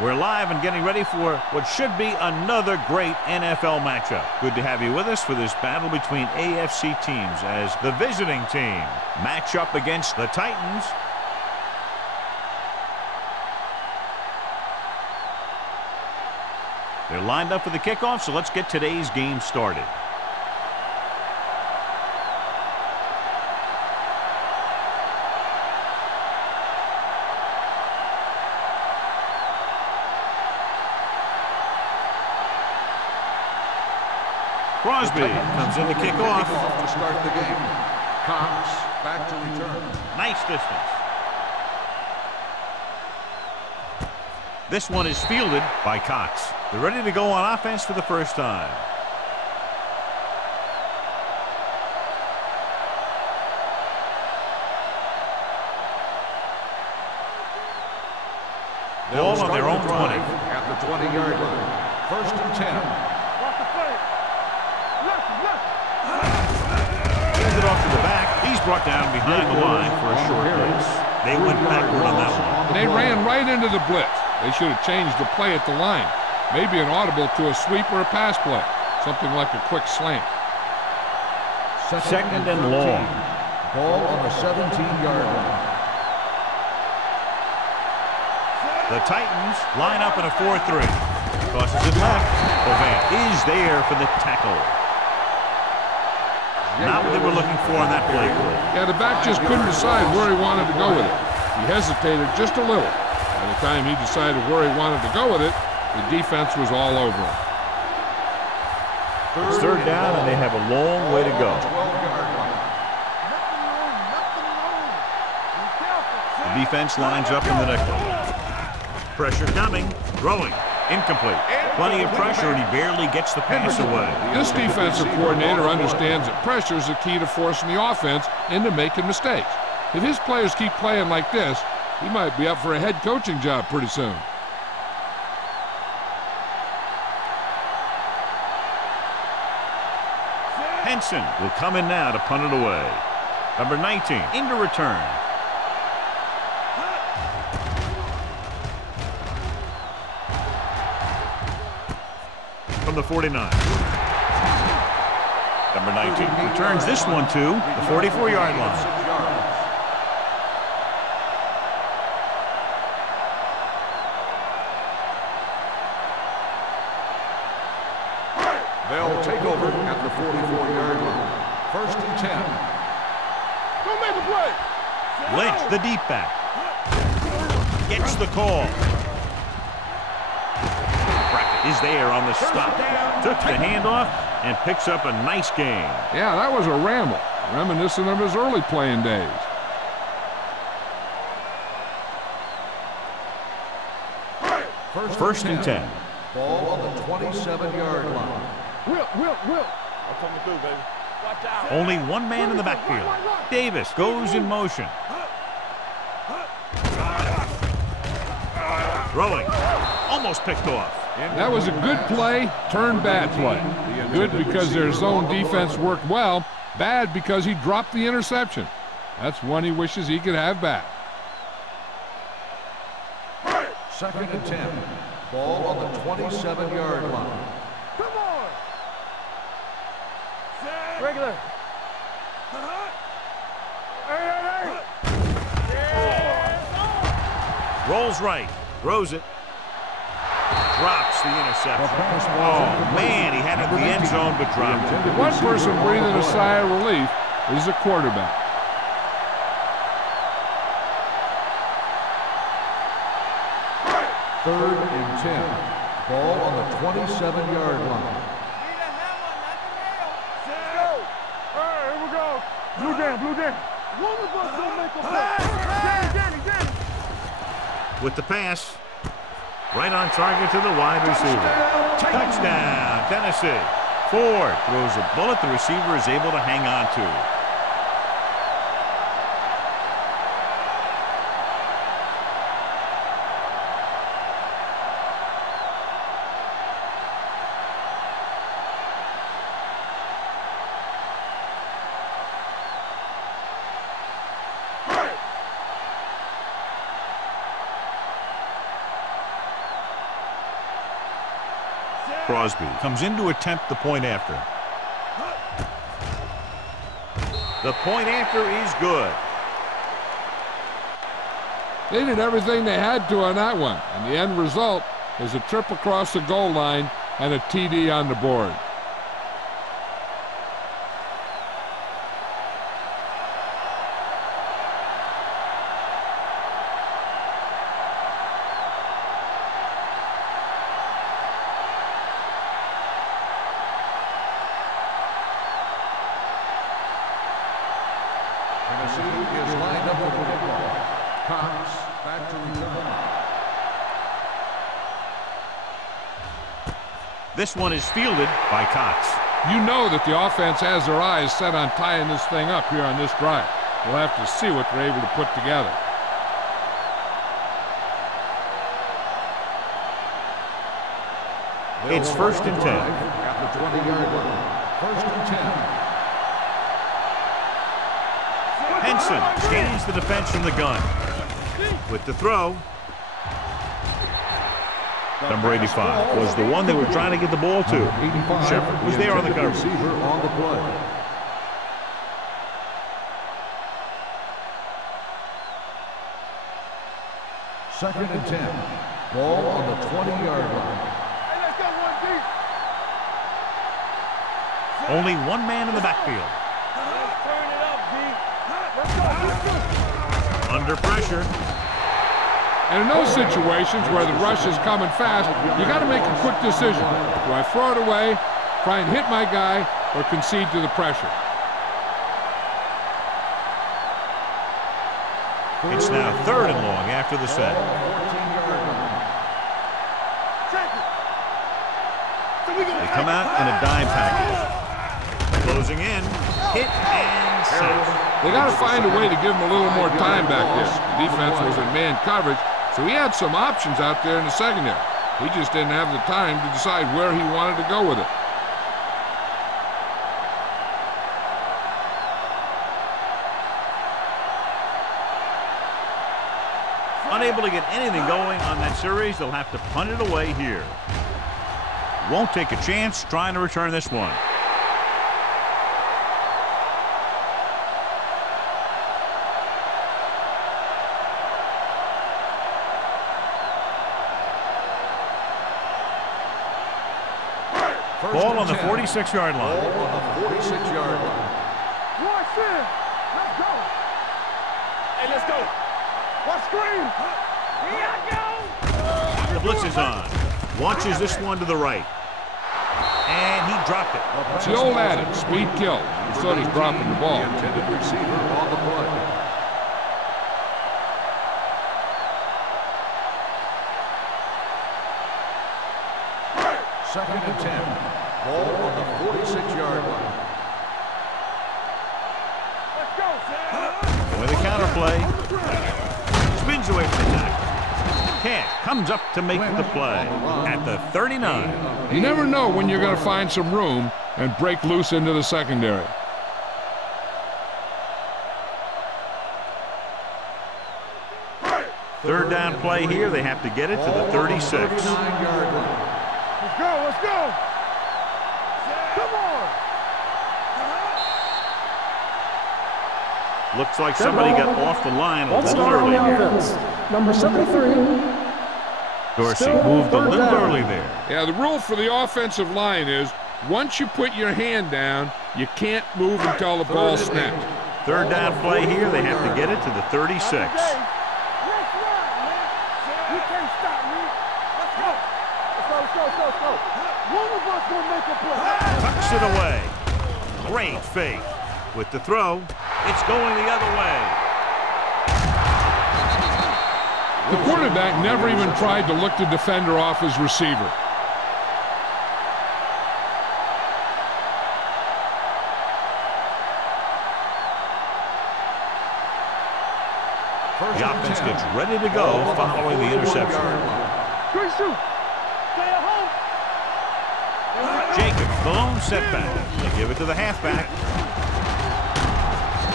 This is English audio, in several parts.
We're live and getting ready for what should be another great NFL matchup. Good to have you with us for this battle between AFC teams as the visiting team match up against the Titans. They're lined up for the kickoff, so let's get today's game started. Crosby comes in to kick off. To start the game. Cox back to return. Nice distance. This one is fielded by Cox. They're ready to go on offense for the first time. Ball on their own 20. At the 20-yard line. First and 10. It off to the back. He's brought down behind the line for a short pass. They went backward on that one. They ran right into the blitz. They should have changed the play at the line. Maybe an audible to a sweep or a pass play. Something like a quick slant. Second and long. Ball on the 17-yard line. The Titans line up in a 4-3. Tosses it left. Bovan is there for the tackle. Not what they were looking for on that play. Yeah, the back just couldn't decide where he wanted to go with it. He hesitated just a little. By the time he decided where he wanted to go with it, the defense was all over him. It's third down, and they have a long way to go. The defense lines up in the nickel. Pressure coming, throwing, incomplete. Plenty of pressure, and he barely gets the pass away. This defensive coordinator understands that pressure is the key to forcing the offense into making mistakes. If his players keep playing like this, he might be up for a head coaching job pretty soon. Henson will come in now to punt it away. Number 19 into return. From the 49. Number 19 returns this one to the 44-yard line. They'll take over at the 44-yard line. First and 10. Don't make a play. Lynch, the deep back. Gets the call. Is there on the stop. Took the handoff and picks up a nice gain. Yeah, that was a ramble, reminiscent of his early playing days. First and 10. Ball on the 27-yard line. Will. I'm coming through, baby. Watch out. Only one man in the backfield. Davis goes in motion. Throwing. Almost picked off. That was a good play, turned bad play. Good because their zone defense worked well, bad because he dropped the interception. That's one he wishes he could have back. Second and 10. Ball on the 27-yard line. Come on. Regular. Hey. Rolls right. Throws it. Drops the interception. Oh, man, he had it in the end zone, but dropped it. One person breathing a sigh of relief is the quarterback. Third and 10. Ball on the 27-yard line. All right, here we go. Blue down. One of us don't make a play. Danny. With the pass. Right on target to the wide receiver. Touchdown, Tennessee. Ford throws a bullet the receiver is able to hang on to. Crosby comes in to attempt the point after. The point after is good. They did everything they had to on that one, and the end result is a trip across the goal line and a TD on the board. Tennessee is lined up for the kickoff. Cox back to return. This one is fielded by Cox. You know that the offense has their eyes set on tying this thing up here on this drive. We'll have to see what they're able to put together. It's 1st and 10. At the 20-yard line. 1st and 10. Henson gains the defense from the gun. With the throw. Number 85 was the one they were trying to get the ball to. Shepard was there on the cover. Receiver on the play. Second and 10. Ball on the 20-yard line. Hey, let's go one deep. Only one man in the backfield. Let's turn it up, D. Let's go. Under pressure. And in those situations where the rush is coming fast, you got to make a quick decision. Do I throw it away, try and hit my guy, or concede to the pressure? It's now 3rd and long after the set. They come out in a dime package. Closing in, hit and safe. They got to find a way to give him a little more time back there. The defense was in man coverage, so he had some options out there in the secondary. He just didn't have the time to decide where he wanted to go with it. Unable to get anything going on that series, they'll have to punt it away here. Won't take a chance trying to return this one. Ball on the 46-yard line. Ball on the 46-yard line. Watch in. Let's go. Hey, let's go. Watch screen. Here I go. The blitz is on. Launches this one to the right. And he dropped it. It's the old adage, speed kills. He thought he's dropping the ball. The intended receiver on the play. Second and 10. Ball on the 46-yard line. Let's go, Sam. With a counter play. Spins away from the tackle. Cash comes up to make the play at the 39. You never know when you're going to find some room and break loose into the secondary. Third down play here. They have to get it to the 36. 39-yard line. Let's go. Let's go. Come on. Looks like somebody got off the line a One little star on early the here. offense. Number 73. Dorsey Still moved a third little down. early there. Yeah, the rule for the offensive line is once you put your hand down, you can't move until the ball snaps. Third down play here. They have to get it to the 36. Let's run, man. You can't stop me. Let's go. Let's go. Let's go. Let's go. One of us will make a play. Tucks it away. Great fake. With the throw, it's going the other way. The quarterback never even tried to look the defender off his receiver. The offense gets ready to go following the interception. Good shoot. Stay at home. Jacobs, the lone setback. They give it to the halfback.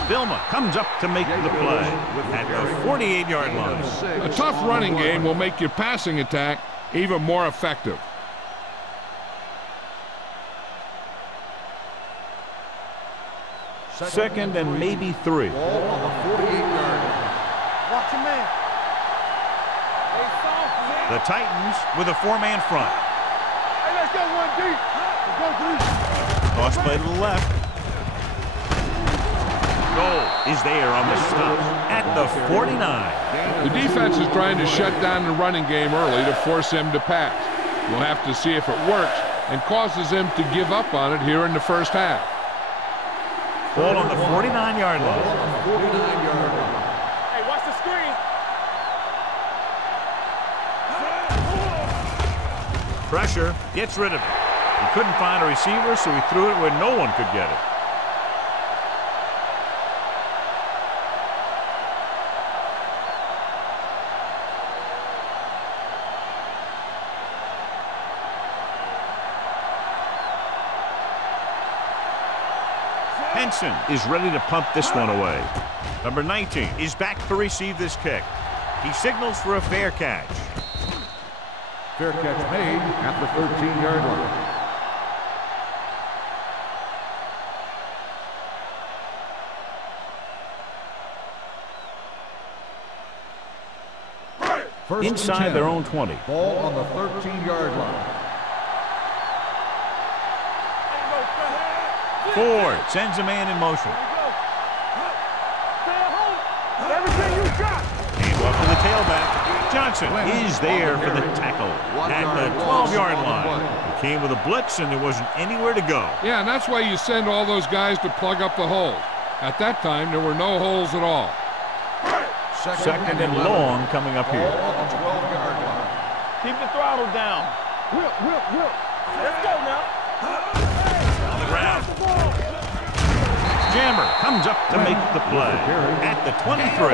Vilma comes up to make the play at the 48-yard line. A tough running game will make your passing attack even more effective. Second and maybe 3. Ball on the 48-yard line. Watch your man. The Titans with a 4-man front. Hey, let's go one deep. Let's go deep. Toss play to the left. Goal is there on the stop at the 49. The defense is trying to shut down the running game early to force him to pass. We'll have to see if it works and causes him to give up on it here in the first half. Ball on the 49-yard line. Ball on the 49-yard line. Hey, watch the screen. Pressure, gets rid of it. He couldn't find a receiver, so he threw it where no one could get it. Henson is ready to punt this one away. Number 19 is back to receive this kick. He signals for a fair catch. Fair catch made at the 13-yard line. First Inside their own 20. Ball on the 13-yard line. Ford sends a man in motion. Everything you got. Hand off to the tailback. Johnson is there for the tackle at the 12-yard line. He came with a blitz and there wasn't anywhere to go. Yeah, and that's why you send all those guys to plug up the holes. At that time, there were no holes at all. Second and long coming up here. Ball on the 12-yard line. Keep the throttle down. Whip, whip, whip. Let's go now. On the ground. Jammer comes up to make the play at the 23.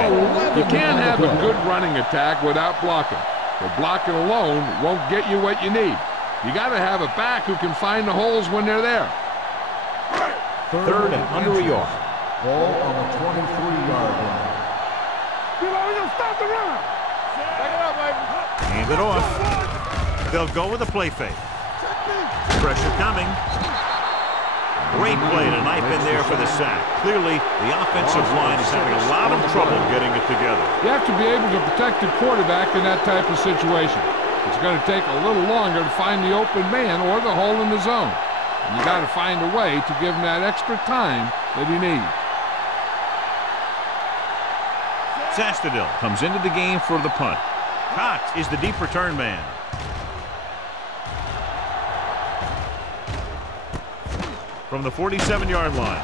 You can't have a good running attack without blocking. But blocking alone won't get you what you need. You got to have a back who can find the holes when they're there. Third and under a yard. Ball on the 23-yard line. Stop the run. Back it up, baby. Hand it off. They'll go with a play fake. Pressure coming. Great play to knife in there for the sack. Clearly, the offensive line is having a lot of trouble getting it together. You have to be able to protect the quarterback in that type of situation. It's going to take a little longer to find the open man or the hole in the zone. And you got to find a way to give him that extra time that he needs. Sastadil comes into the game for the punt. Cox is the deep return man. From the 47-yard line.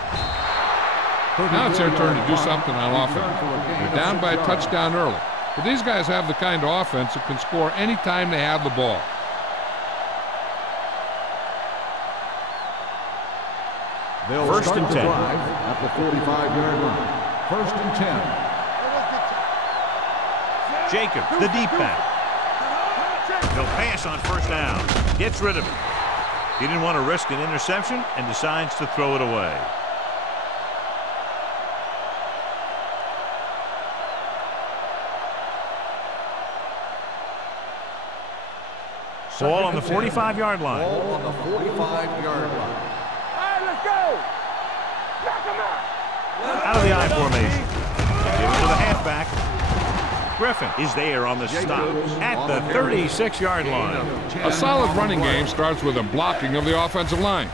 Now it's their turn to do something on offense. They're down by a touchdown early. But these guys have the kind of offense that can score any time they have the ball. They'll First start and the 10. drive at the 45-yard line. First and 10. Jacob, the deep back. He'll pass on first down. Gets rid of it. He didn't want to risk an interception and decides to throw it away. Ball on the 45-yard line. Ball on the 45-yard line. All right, let's go. Knock him out. Out of the I formation. They give it to the halfback. Griffin is there on the stop at the 36-yard line. A solid running game starts with a blocking of the offensive line.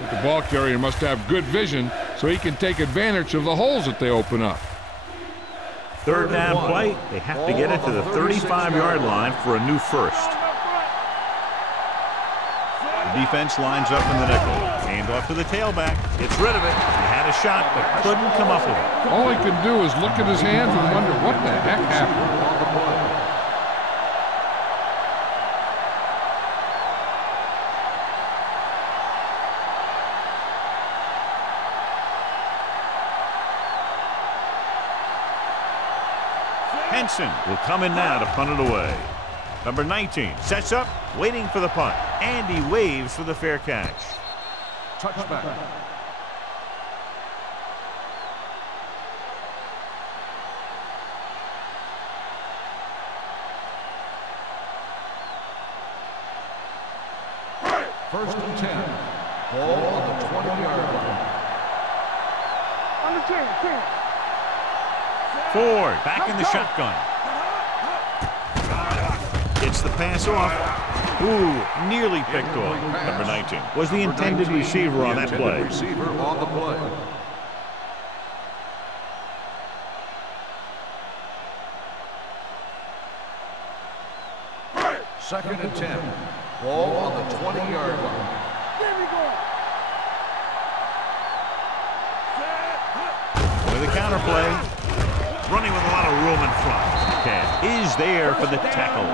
But the ball carrier must have good vision so he can take advantage of the holes that they open up. Third down play. They have to get it to the 35-yard line for a new first. The defense lines up in the nickel. Hand off to the tailback. Gets rid of it. He had a shot, but couldn't come up with it. All he can do is look at his hands and wonder what the heck happened. Henson will come in now to punt it away. Number 19 sets up, waiting for the punt, and he waves for the fair catch. Touchback. First and 10. Ball on the 20-yard line. Under 10, 10. Ford back in the shotgun. Gets the pass off. Ooh, nearly picked off. Number 19 was the intended receiver on that play. Receiver on the play. Second and 10. Ball on the 20-yard line. There we go. With a counter play. Running with a lot of room in front. Ken is there for the tackle.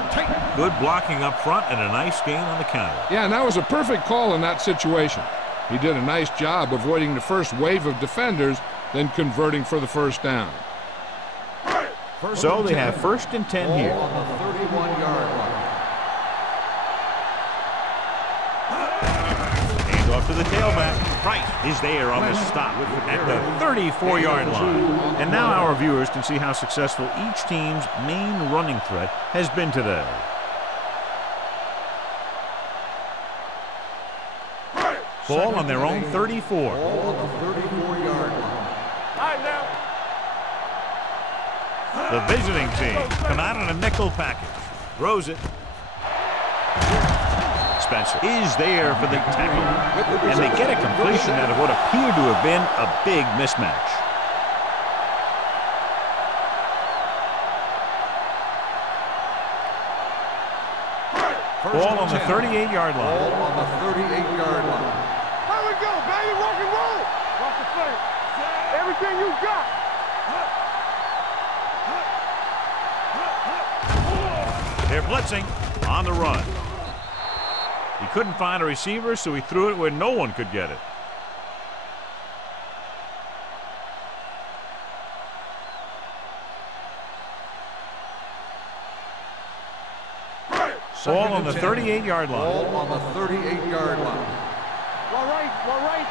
Good blocking up front and a nice gain on the counter. Yeah, and that was a perfect call in that situation. He did a nice job avoiding the first wave of defenders, then converting for the first down. So they have first and 10 here. On the 31-yard line. Hand off to the tailback. Price is there on the stop at the 34-yard line. And now our viewers can see how successful each team's main running threat has been today. Ball on their own 34. Ball on the 34-yard line. All right, now. The visiting team come out in a nickel package. Throws it. Spencer is there for the tackle. And they get a completion out of what appeared to have been a big mismatch. Ball on the 38-yard line. Ball on the 38-yard line. Here we go, baby. Rock and roll. Rock the play. Everything you got. They're blitzing on the run. He couldn't find a receiver, so he threw it where no one could get it. Ball on the 38-yard line. Ball on the 38-yard line. All right, all right.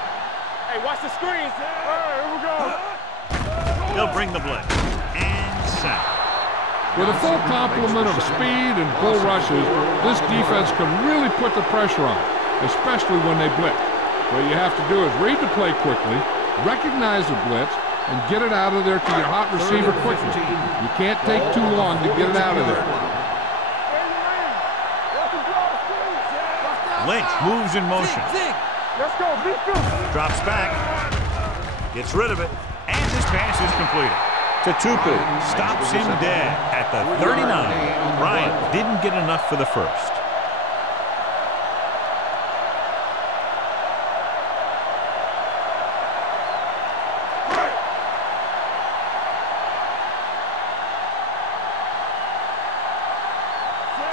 Hey, watch the screens. All right, here we go. They'll bring the blitz. And sack. With a full complement of speed and bull rushes, this defense can really put the pressure on, especially when they blitz. What you have to do is read the play quickly, recognize the blitz, and get it out of there to your hot receiver quickly. You can't take too long to get it out of there. Lynch moves in motion. Let's go, Drops back. Gets rid of it. And this pass is completed. Tutupu stops him dead at the 39. Bryant didn't get enough for the first.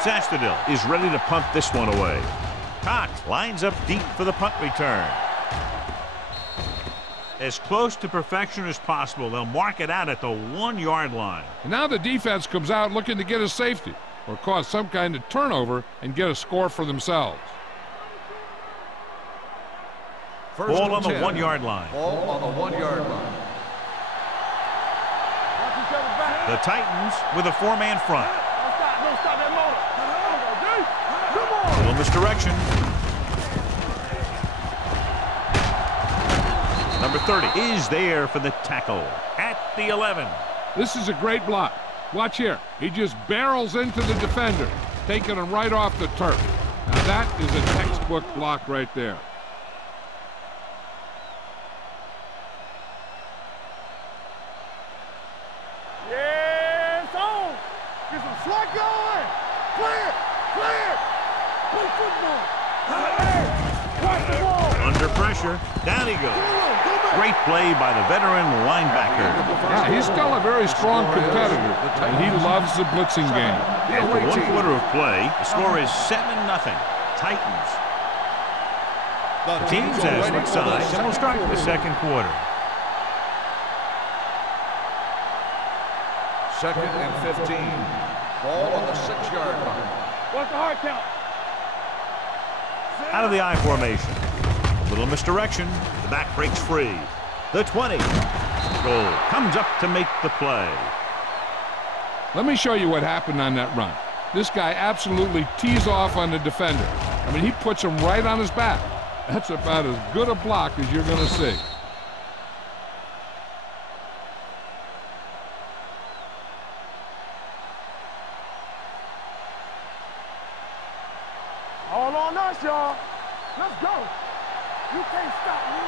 Sastadil is ready to punt this one away. Cox lines up deep for the punt return. As close to perfection as possible. They'll mark it out at the 1-yard line. And now the defense comes out looking to get a safety or cause some kind of turnover and get a score for themselves. Ball on the 1-yard line. Ball on the 1-yard line. The Titans with a 4-man front. Don't stop that motor. Come on. Little misdirection. Number 30 is there for the tackle at the 11. This is a great block. Watch here. He just barrels into the defender, taking him right off the turf. Now that is a textbook block right there. Yeah, it's on. Get some slack going. Clear. Play football. Hey, watch the ball. Under pressure. Down he goes. Great play by the veteran linebacker. Yeah, he's still a very strong competitor, and he loves the blitzing game. After 1 quarter of play, the score is 7-0. Titans. The teams have switched sides, and we'll start the second quarter. Second and 15. Ball on the 6-yard line. What's the hard count? Out of the I formation. A little misdirection. The back breaks free. The 20. Goal comes up to make the play. Let me show you what happened on that run. This guy absolutely tees off on the defender. I mean, he puts him right on his back. That's about as good a block as you're going to see. us, y'all. Let's go. You can't stop me.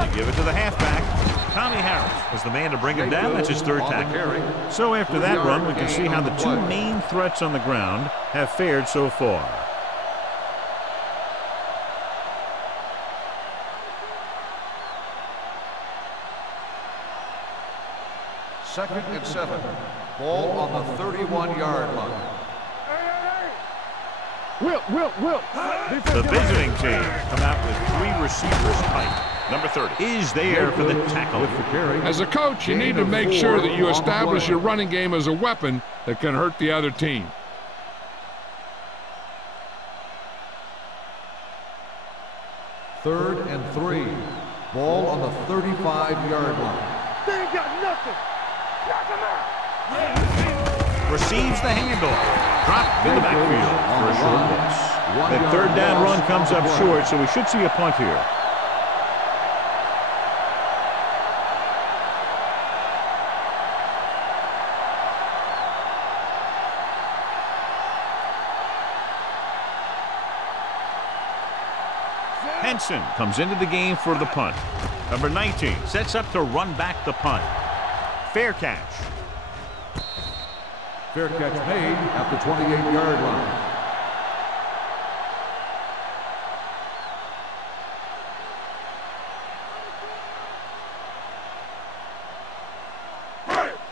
They give it to the halfback. Tommy Harris was the man to bring him down. That's his third tackle. So after that run, we can see how the two main threats on the ground have fared so far. Second and 7. Ball on the 31-yard line. Whip. The visiting team come out with 3 receivers tight. Number 30 is there for the tackle. As a coach, you need to make sure that you establish your running game as a weapon that can hurt the other team. Third and 3. Ball on the 35-yard line. They ain't got nothing. Knock him out. Receives the handoff. Dropped in the backfield for a short loss. That third down run comes up short, so we should see a punt here. Henson comes into the game for the punt. Number 19 sets up to run back the punt. Fair catch. Fair catch made at the 28-yard line.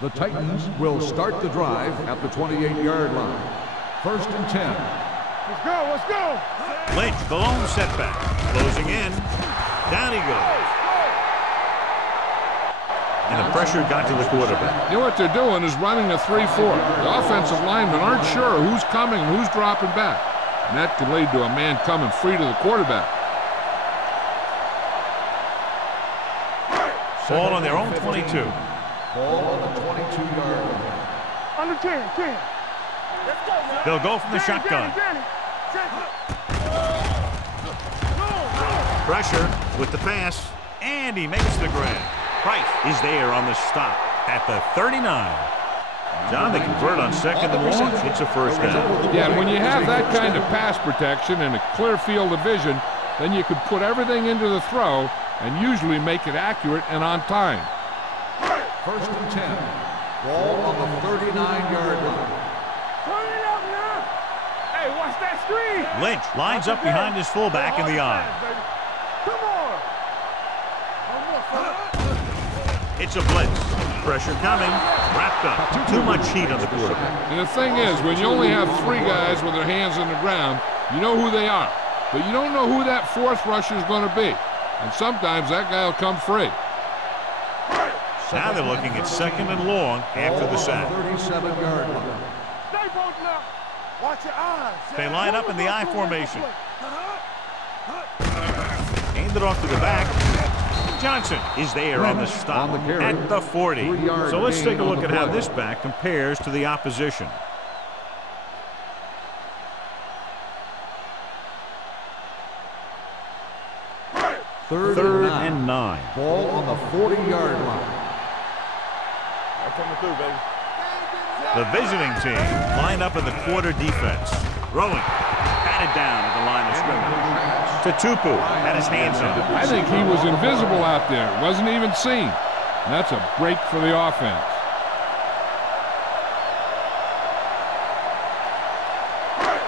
The Titans will start the drive at the 28-yard line. First and 10. Let's go. Lynch, the lone setback. Closing in. Down he goes. And the pressure got to the quarterback. You know what they're doing is running a 3-4. The offensive linemen aren't sure who's coming and who's dropping back. And that can lead to a man coming free to the quarterback. Ball on their own 22. Ball on the 22-yard line. Under 10. Let's go, man. They'll go from the shotgun. Pressure with the pass, and he makes the grab. Price is there on the stop at the 39. John, they convert on second and long. It's a first down. Yeah, and when you have that kind of pass protection and a clear field of vision, then you can put everything into the throw and usually make it accurate and on time. First and 10. Ball on the 39-yard line. Turn it up now. Hey, watch that screen. Lynch lines up behind his fullback in the eye. Come on. It's a blitz. Pressure coming. Wrapped up. Too much heat on the quarterback. And the thing is, when you only have 3 guys with their hands on the ground, you know who they are. But you don't know who that 4th rusher is going to be. And sometimes that guy will come free. Now they're looking at second and long after the sack. 37-yard line. Stay both now. Watch your eyes. They line up in the I formation. Hand it off to the back. Johnson is there on the stop at the 40. So let's take a look at how this back compares to the opposition. Third and 9. Ball on the 40-yard line. Coming through, baby. The visiting team line up in the quarter defense. Rowing. Patted down at the line of scrimmage. Tutupu had his hands on it. I think he was invisible out there. Wasn't even seen. And that's a break for the offense.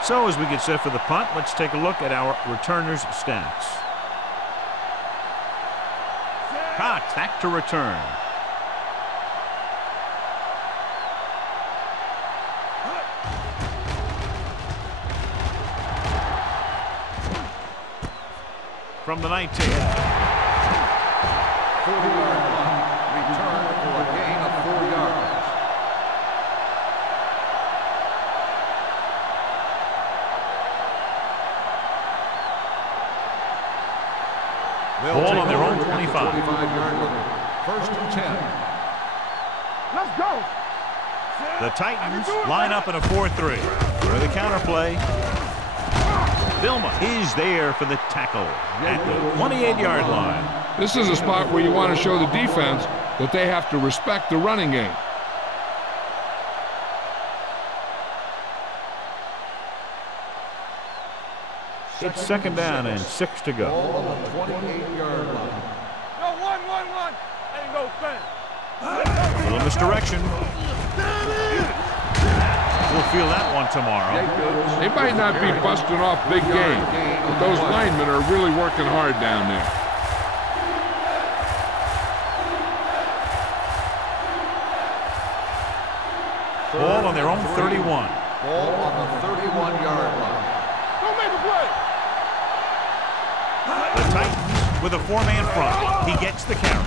So as we get set for the punt, let's take a look at our returners' stats. Cox back to return. From the 19. 40-yard line. Return for a gain of 4 yards. Ball on their own 25. 25-yard line. First and 10. Let's go. The Titans line up in a 4-3. For the counterplay. Vilma is there for the tackle at the 28-yard line. This is a spot where you want to show the defense that they have to respect the running game. It's second down and 6 to go. Ball on the 28-yard line. No, one. Ain't no thing. A little misdirection. We'll feel that one tomorrow. They might not be busting off big game, but those linemen are really working hard down there. Ball on their own 31. Ball on the 31-yard line. Don't make a play. The Titans with a 4-man front. He gets the carry.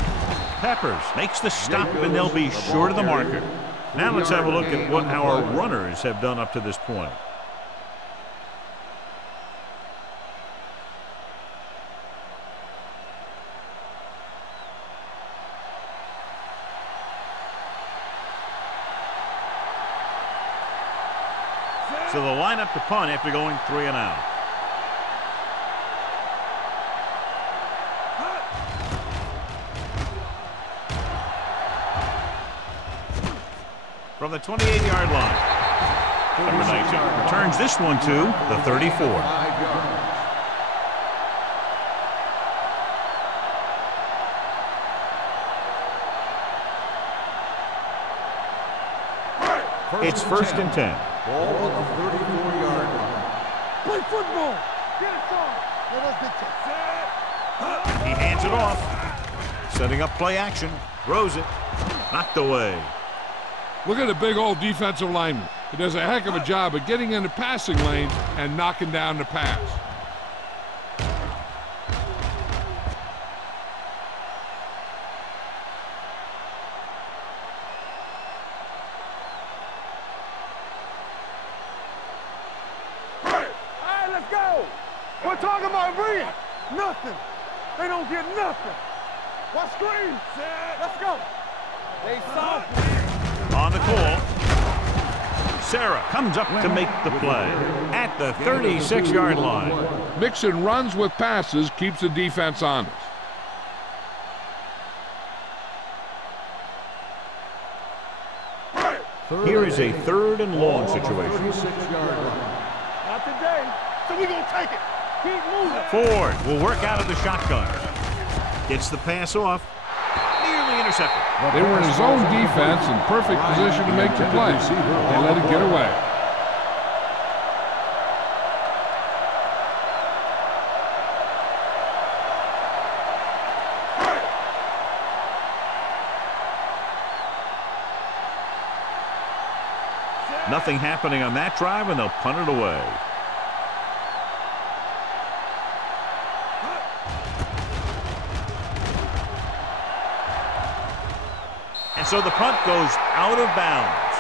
Peppers makes the stop, and they'll be short of the marker. Now let's have a look at what our runners have done up to this point. So they'll line up to punt after going 3 and out. From the 28-yard line, number 19 returns this one to the 34. It's first and 10. Ball on the 34-yard line. Play football. Get it on. Let us get He hands it off. Setting up play action. Throws it. Knocked away. Look at the big old defensive lineman. He does a heck of a job of getting in the passing lane and knocking down the pass. We're talking about bringing nothing. They don't get nothing. What screen? Let's go. They soft. On the call. Sarah comes up to make the play at the 36-yard line. Mixing runs with passes keeps the defense honest. Here is a 3rd and long situation. Not today. So we're going to take it. Keep moving. Ford will work out of the shotgun. Gets the pass off. Nearly intercepted. They were in his own defense in perfect position to make the play. They let it get away. Nothing happening on that drive, and they'll punt it away. And so the punt goes out of bounds.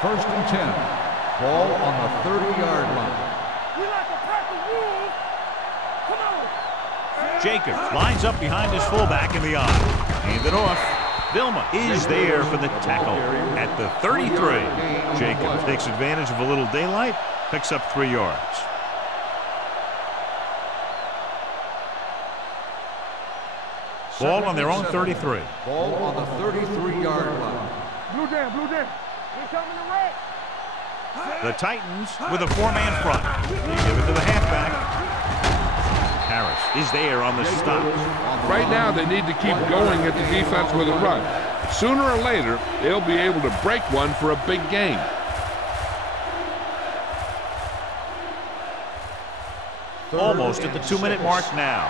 First and 10. Ball on the 30-yard line. We like to pack the rules. Come on. Jacobs lines up behind his fullback in the eye. Hand it off. Vilma is there for the tackle at the 33. Jacobs takes advantage of a little daylight, picks up 3 yards. Ball on their own 33. Ball on the 33-yard line. Blue jam. They coming to red. The Titans with a 4-man front. They give it to the halfback. Harris is there on the stop. Right now, they need to keep going at the defense with a run. Sooner or later, they'll be able to break one for a big game. Almost at the 2-minute mark now.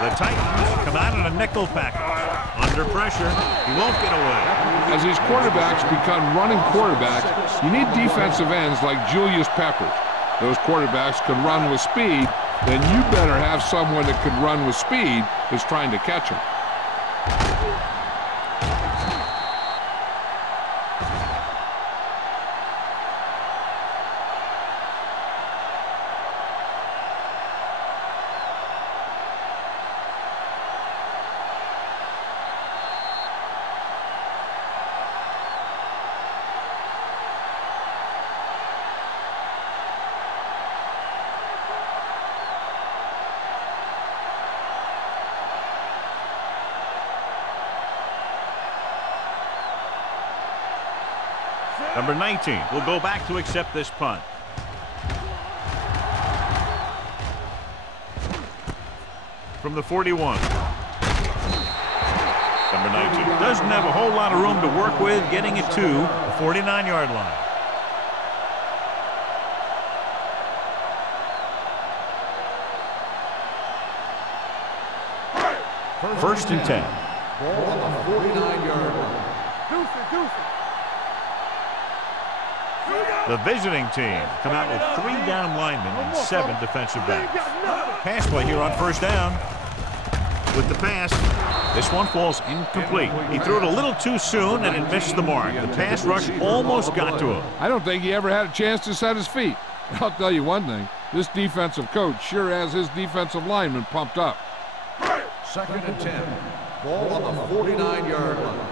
The Titans come out in a nickel package. Under pressure, he won't get away. As these quarterbacks become running quarterbacks, you need defensive ends like Julius Peppers. Those quarterbacks can run with speed, then you better have someone that can run with speed that's trying to catch him. Number 19 will go back to accept this punt. From the 41. Number 19 doesn't have a whole lot of room to work with, getting it to the 49-yard line. First and 10. Ball on the 49-yard line. The visiting team come out with 3 down linemen and 7 defensive backs. Pass play here on first down. With the pass, this one falls incomplete. He threw it a little too soon and it missed the mark. The pass rush almost got to him. I don't think he ever had a chance to set his feet. I'll tell you one thing, this defensive coach sure has his defensive linemen pumped up. Second and 10. Ball on the 49-yard line.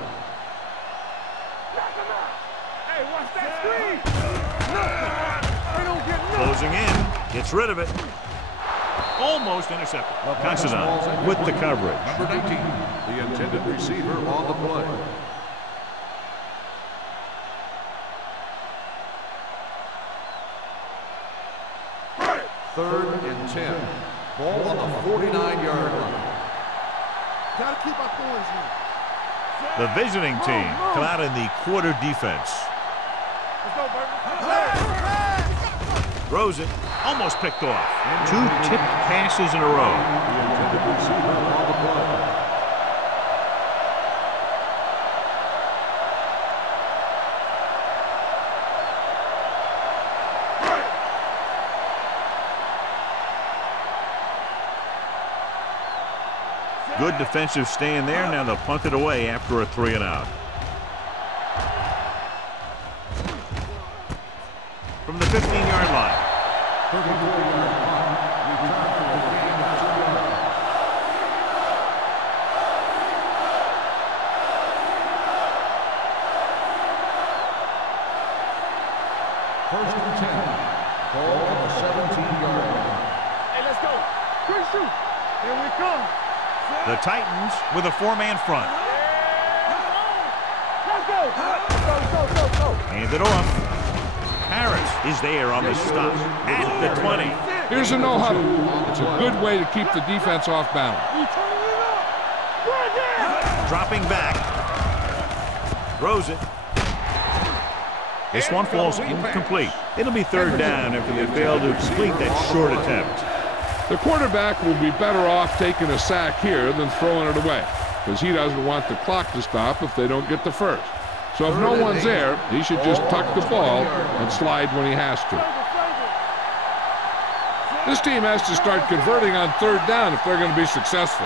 Hey, watch that screen. They don't get nothing. Closing in, gets rid of it. Almost intercepted. Considine with the coverage. Number 19, the intended receiver on the play. Third and 10. Ball on the 49-yard line. Gotta keep our points here. The visiting team come out in the quarter defense. Let's go, baby. Throws it, almost picked off. 2 tipped passes in a row. The intended receiver on the play. Good defensive stand there. Now they'll punt it away after a 3 and out. From the 15-yard line. 34-yard punt. Return for a gain of 2 yards. First and 10. Ball on the 17-yard line. Hey, let's go. Quick shoot. Here we come. The Titans with a 4-man front. Let's go. Go. Hand it off. Harris is there on the stop at the 20. Here's a no huddle. It's a good way to keep the defense off balance. Dropping back. Throws it. This one falls incomplete. It'll be third down after they fail to complete that short attempt. The quarterback will be better off taking a sack here than throwing it away, because he doesn't want the clock to stop if they don't get the first. So if no one's there, he should just tuck the ball and slide when he has to. This team has to start converting on third down if they're going to be successful.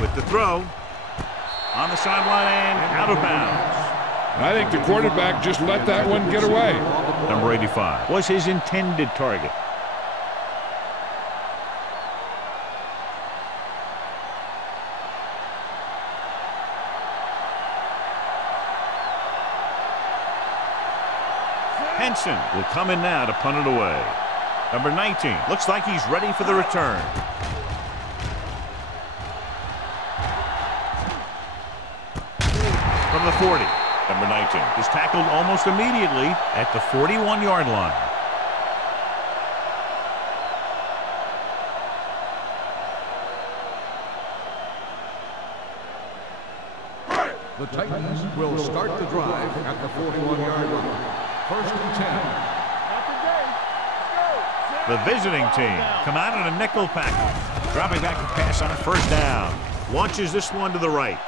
With the throw, on the sideline and out of bounds. I think the quarterback just let that one get away. Number 85 was his intended target. Henson will come in now to punt it away. Number 19 looks like he's ready for the return. From the 40, number 19 is tackled almost immediately at the 41-yard line. The Titans will start the drive at the 41-yard line. First and 10. The visiting team come out in a nickel package. Dropping back to pass on first down. Launches this one to the right.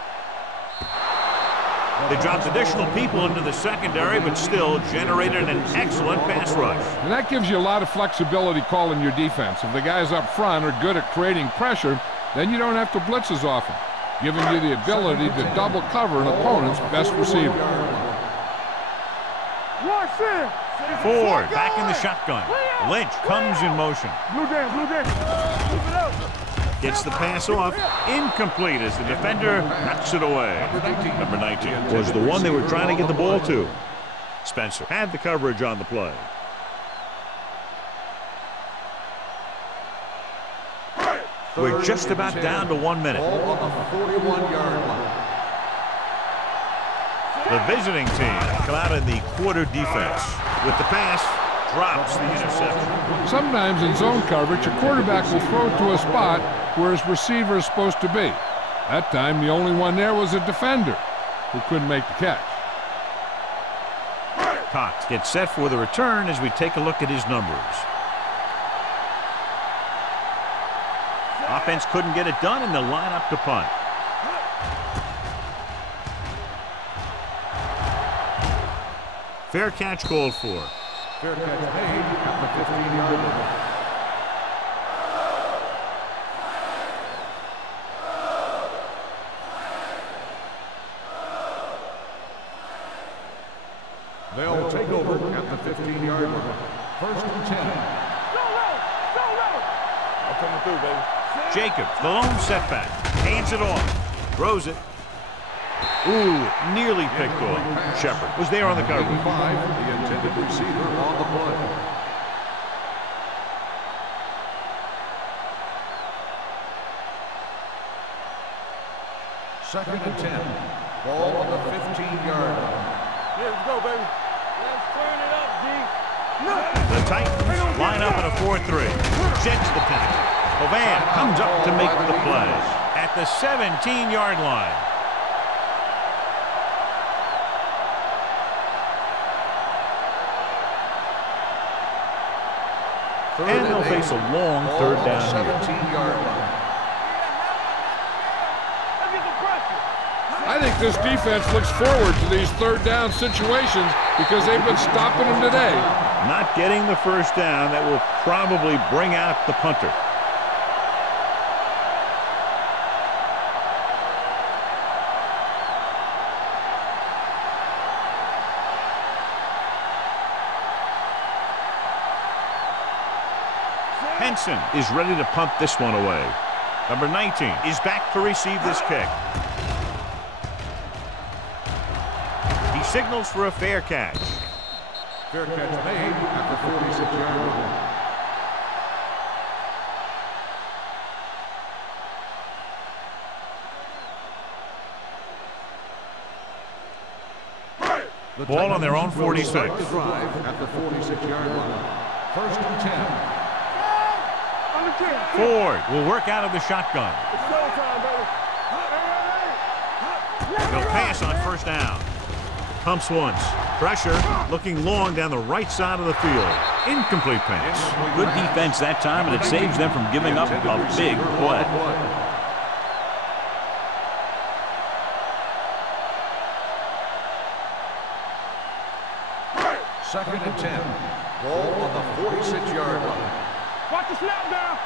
They dropped additional people into the secondary, but still generated an excellent pass rush. And that gives you a lot of flexibility calling your defense. If the guys up front are good at creating pressure, then you don't have to blitz as often, giving you the ability to double cover an opponent's best receiver. Ford back in the shotgun. Lynch comes in motion. Blue dance. Move it up. Gets the pass off. Incomplete as the defender knocks it away. Number 19 was the one they were trying to get the ball to. Spencer had the coverage on the play. We're just about down to 1 minute. Ball on the 41-yard line. The visiting team come out in the quarter defense. With the pass, drops the interception. Sometimes in zone coverage, a quarterback will throw to a spot where his receiver is supposed to be. That time, the only one there was a defender who couldn't make the catch. Cox gets set for the return as we take a look at his numbers. Offense couldn't get it done, and they'll line up to punt. Fair catch called for. Fair catch made at the 15-yard line. They'll take over at the 15-yard line. First and 10. I'm coming through, baby. Jacobs, the lone setback. Hands it off. Throws it. Ooh, nearly picked off. Shepard was there on the cover. 5, the intended receiver on the play. Second and 10. Ball on the 15-yard line. Yeah, let's go, baby. Let's turn it up, D. The Titans line up in a 4-3. Jets the tackle. Hovan comes up to make the play at the 17-yard line. And they'll face a long third down here. 17-yard line. I think this defense looks forward to these third down situations because they've been stopping them today. Not getting the first down, that will probably bring out the punter. Henson is ready to punt this one away. Number 19 is back to receive this kick. He signals for a fair catch. Fair catch made at the 46-yard line. Ball on their own 46. Drive at the 46-yard line. First and 10. Ford will work out of the shotgun. They'll pass on first down. Pumps once. Pressure looking long down the right side of the field. Incomplete pass. Good defense that time, and it saves them from giving up a big play. Second and 10. Ball on the 46-yard line. Watch the snap down.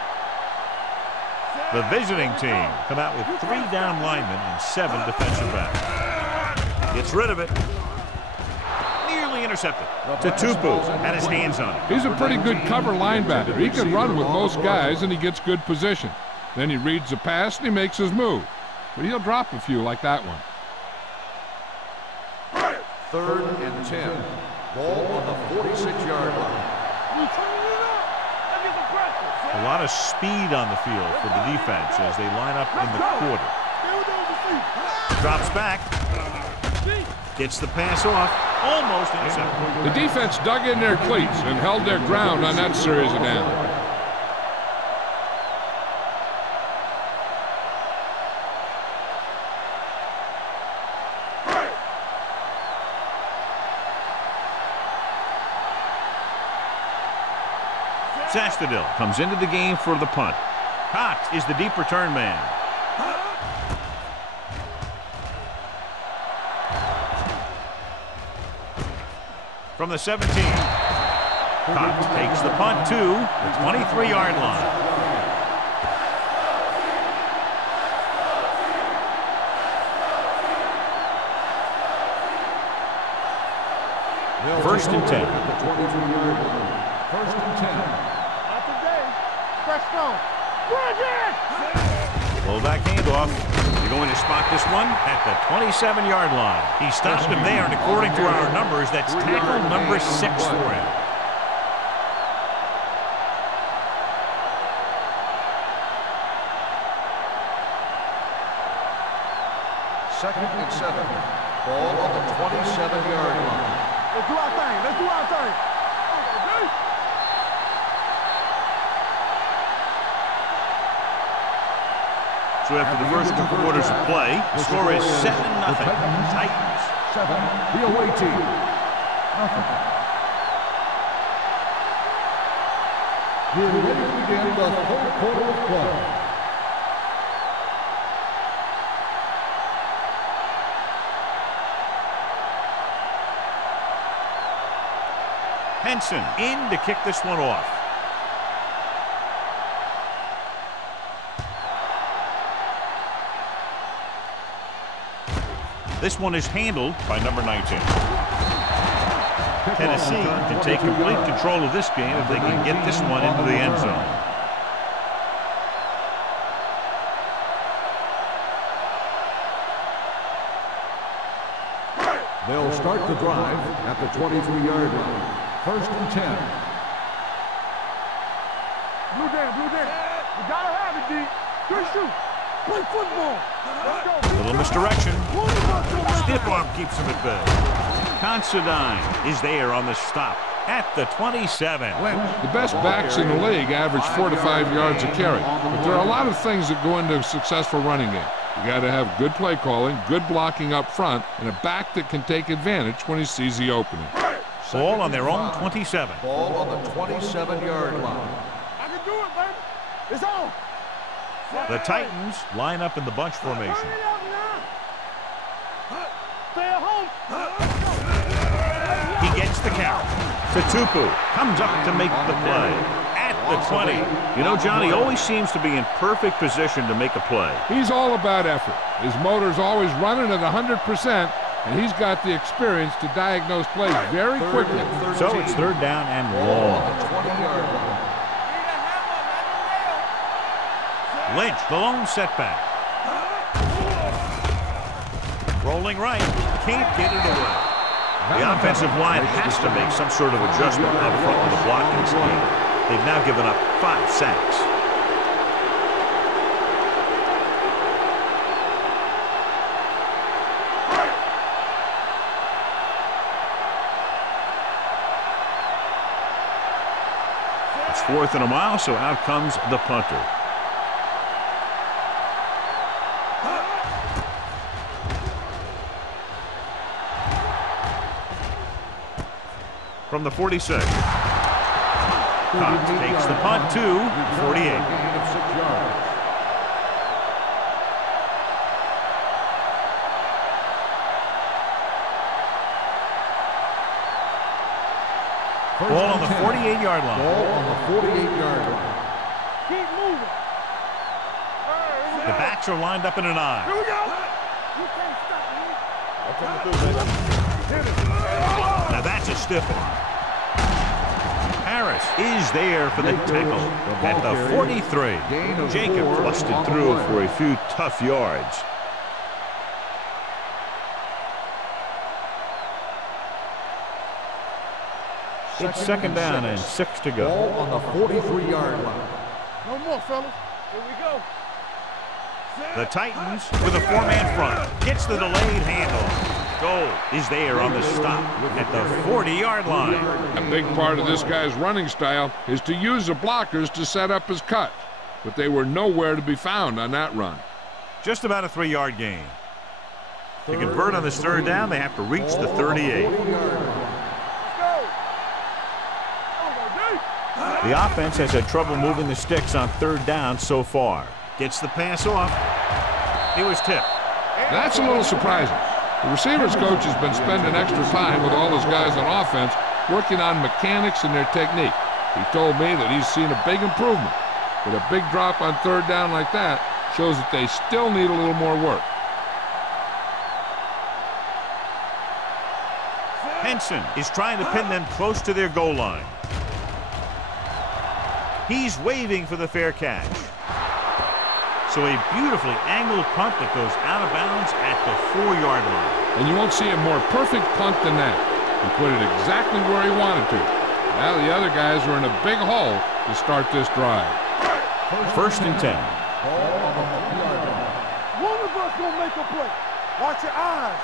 The visiting team come out with 3 down linemen and 7 defensive backs. Gets rid of it. Nearly intercepted. Tutupu had his hands on it. He's a pretty good cover linebacker. He can run with most guys, and he gets good position. Then he reads the pass, and he makes his move. But he'll drop a few like that one. Third and 10. Ball on the 46-yard line. A lot of speed on the field for the defense as they line up in the quarter. Drops back. Gets the pass off. Almost intercepted. The defense dug in their cleats and held their ground on that series of downs. Sastadil comes into the game for the punt. Cox is the deep return man. From the 17. Cox takes the punt to the 23-yard line. First and 10. First and 10. Fullback handoff. You're going to spot this one at the 27-yard line. He stopped him there, and according to our numbers, that's tackle number 6 for him. Second and 7. Ball on the 27-yard line. Let's do our thing. Let's do our thing. So after the first 2 quarters of play, the score is 7-0. Titans. 7, the away team. Nothing. We're ready to begin the third quarter of play. Henson in to kick this one off. This one is handled by number 19. Tennessee can take complete control of this game if they can get this one into the end zone. They'll start the drive at the 23-yard line. 1st and 10. Blue Dan. You gotta have it, D. Good shoot. Play football. Let's go. Little misdirection. Stiff arm keeps him at bay. Considine is there on the stop at the 27. The best backs in the league average 4 to 5 yards a carry. But there are a lot of things that go into a successful running game. You got to have good play calling, good blocking up front, and a back that can take advantage when he sees the opening. Ball on their own 27. Ball on the 27-yard line. I can do it, baby. It's on. The Titans line up in the bunch formation. Stay at home. He gets the count. Tatupu comes up to make the play at the 20. You know, Johnny always seems to be in perfect position to make a play. He's all about effort. His motor's always running at 100%, and he's got the experience to diagnose plays very quickly. So it's 3rd down and long. Lynch, the lone setback. Rolling right, can't get it away. The offensive line has to make some sort of adjustment up front with the blocking scheme. They've now given up 5 sacks. It's 4th and a mile, so out comes the punter. From the 46. Cox takes the punt to 48. Ball on the 48-yard line. Ball on the 48-yard line. Keep moving. The backs are lined up in an eye. Here we go. You can't stop me. Now that's a stiff one. Harris is there for the tackle at the 43. Jacob busted through for a few tough yards. It's 2nd down and 6 to go. Ball on the 43-yard line. No more, fellas. Here we go. The Titans with a 4-man front. Gets the delayed handoff. Goal is there on the stop at the 40-yard line. A big part of this guy's running style is to use the blockers to set up his cut, but they were nowhere to be found on that run. Just about a 3-yard gain. To convert on this 3rd down, they have to reach the 38. The offense has had trouble moving the sticks on 3rd down so far. Gets the pass off. It was tipped. That's a little surprising. The receivers coach has been spending extra time with all his guys on offense working on mechanics and their technique. He told me that he's seen a big improvement. But a big drop on 3rd down like that shows that they still need a little more work. Henson is trying to pin them close to their goal line. He's waving for the fair catch. So a beautifully angled punt that goes out of bounds at the 4-yard line. And you won't see a more perfect punt than that. He put it exactly where he wanted to. Now the other guys are in a big hole to start this drive. 1st and 10. One of us gonna make a play. Watch your eyes.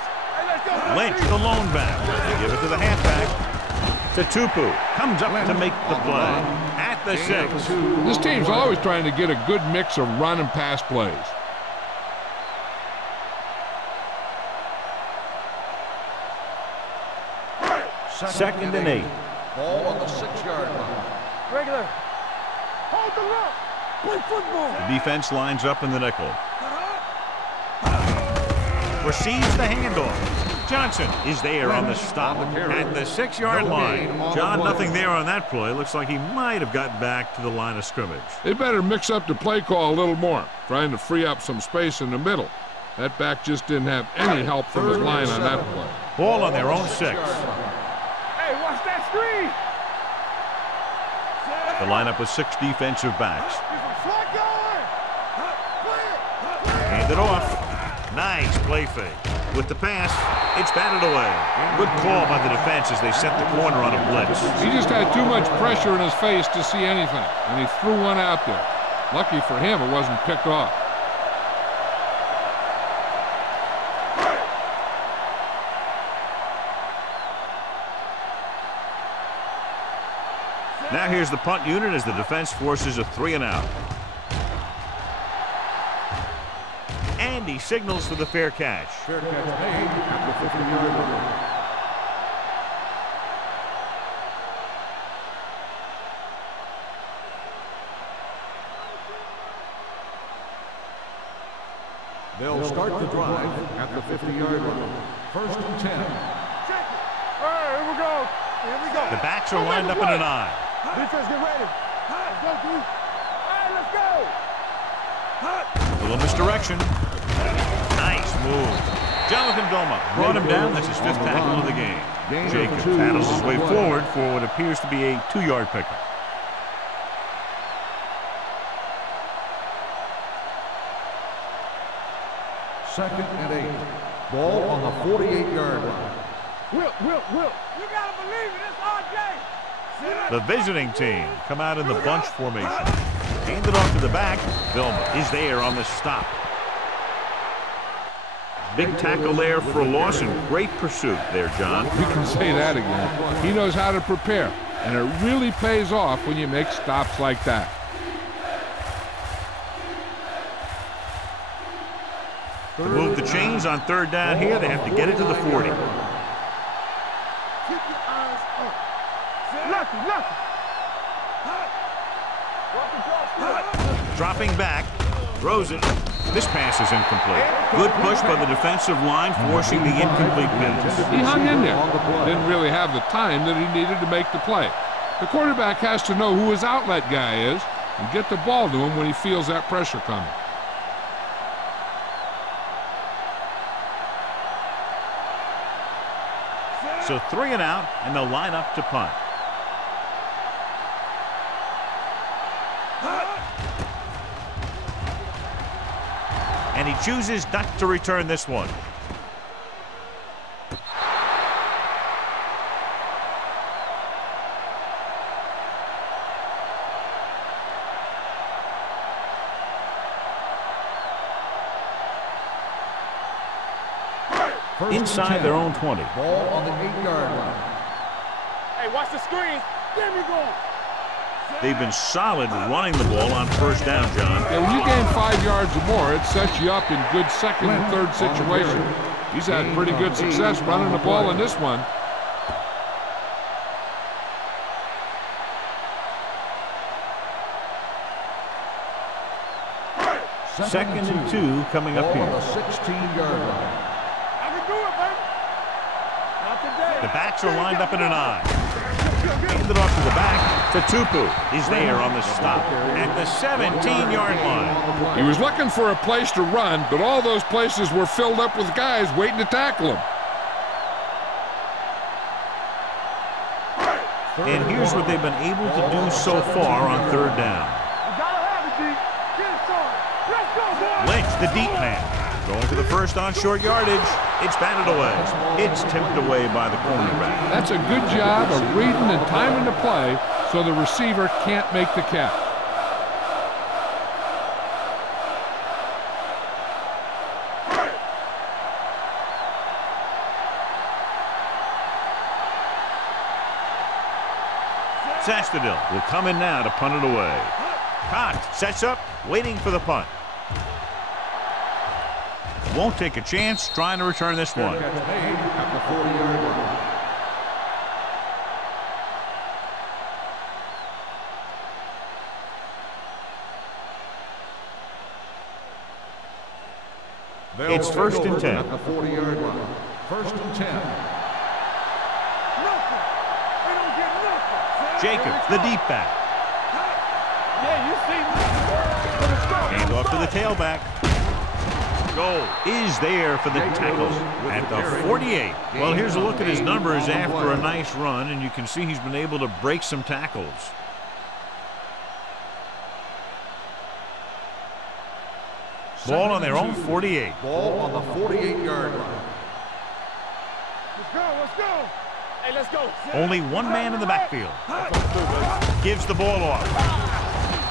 Lynch, the lone back. They give it to the halfback. Tupu comes up to make the play at the 6. This team's always trying to get a good mix of run and pass plays. Second and 8. Ball on the 6-yard line. Regular. Hold the look. Play football. The defense lines up in the nickel. Receives the handoff. Johnson is there on the stop at the 6-yard line. John, nothing there on that play. Looks like he might have gotten back to the line of scrimmage. They better mix up the play call a little more, trying to free up some space in the middle. That back just didn't have any help from his line on that play. Ball on their own 6. Hey, watch that screen. The lineup with 6 defensive backs. Hand it off. Nice play fake. With the pass, it's batted away. Good call by the defense as they set the corner on a blitz. He just had too much pressure in his face to see anything, and he threw one out there. Lucky for him, it wasn't picked off. Now here's the punt unit as the defense forces a 3-and-out. And he signals for the fair catch. Fair catch made at the 50-yard line. They'll start the drive at the 50-yard line. First and 10. All right, here we go. Here we go. The backs are lined up in an eye. Defense, get ready. Let's go, D. All right, let's go. A little misdirection. Nice move. Jonathan Doma brought him down. That's his 5th tackle of the game. Jacobs paddles his way forward for what appears to be a 2-yard pickup. Second and 8. Ball on the 48-yard line. Will. You gotta believe it. It's RJ. The visiting team come out in the bunch formation. Hand it off to the back. Vilma is there on the stop. Big tackle there for a loss and great pursuit there, John. You can say that again. He knows how to prepare, and it really pays off when you make stops like that. To move the chains on 3rd down here, they have to get it to the 40. Keep your eyes up. Lucky. Dropping back, throws it. This pass is incomplete. Good push by the defensive line, forcing the incomplete pass. He hung in there. Didn't really have the time that he needed to make the play. The quarterback has to know who his outlet guy is and get the ball to him when he feels that pressure coming. So 3-and-out, and they'll line up to punt. And he chooses not to return this one. Inside their own 20. Ball on the 8-yard line. Hey, watch the screen. Get me going. They've been solid running the ball on 1st down, John. Yeah, when you gain 5 yards or more, it sets you up in good 2nd and 3rd situations. He's had pretty good success running the ball in this one. Second and 2 coming up Ball on here. the 16-yard line. I can do it, baby. Not today. The backs are lined up in an eye. Hand it off to the back. Tupu is there on the stop at the 17-yard line. He was looking for a place to run, but all those places were filled up with guys waiting to tackle him. And here's what they've been able to do so far on 3rd down. You gotta have it, D. Get it started. Let's go, boy. Lynch, the deep man, going for the first on short yardage. It's batted away. It's tipped away by the cornerback. That's a good job of reading and timing the play so the receiver can't make the catch. Sastadil will come in now to punt it away. Cott sets up, waiting for the punt. Won't take a chance trying to return this one. Catch made at the 40-yard line. It's first and 10. At the 40-yard line. First and 10. Jacobs, the deep back. Yeah, you see me. Hand off to the tailback. Goal is there for the tackle at the 48. Well, here's a look at his numbers after a nice run, and you can see he's been able to break some tackles. Ball on their own 48. Ball on the 48-yard line. Let's go, let's go. Hey, let's go. Only one man in the backfield. Gives the ball off.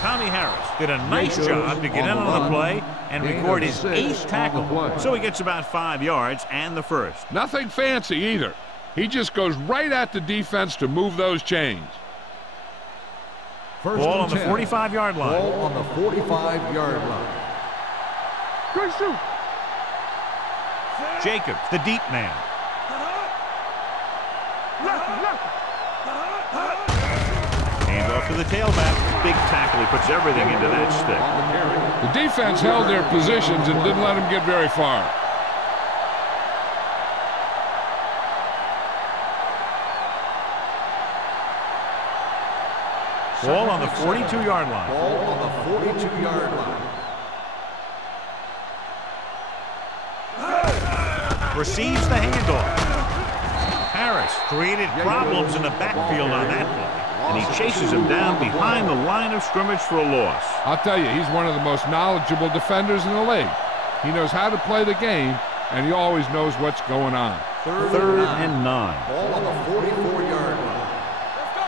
Tommy Harris did a nice job to get in on the play and record his 8th tackle. So he gets about 5 yards and the first. Nothing fancy either. He just goes right at the defense to move those chains. First Ball on and the 10. 45-yard line. Ball on the 45-yard line. Good shoot. Jacobs, the deep man. Hand off to the tailback. Big tackle. He puts everything into that stick. The defense held their positions and didn't let him get very far. Ball on the 42-yard line. Ball on the 42-yard line. Receives the handoff. Harris created problems in the backfield on that play, and he chases him down behind the line of scrimmage for a loss. I'll tell you, he's one of the most knowledgeable defenders in the league. He knows how to play the game, and he always knows what's going on. Third and 9. Ball on the 44-yard line. Let's go.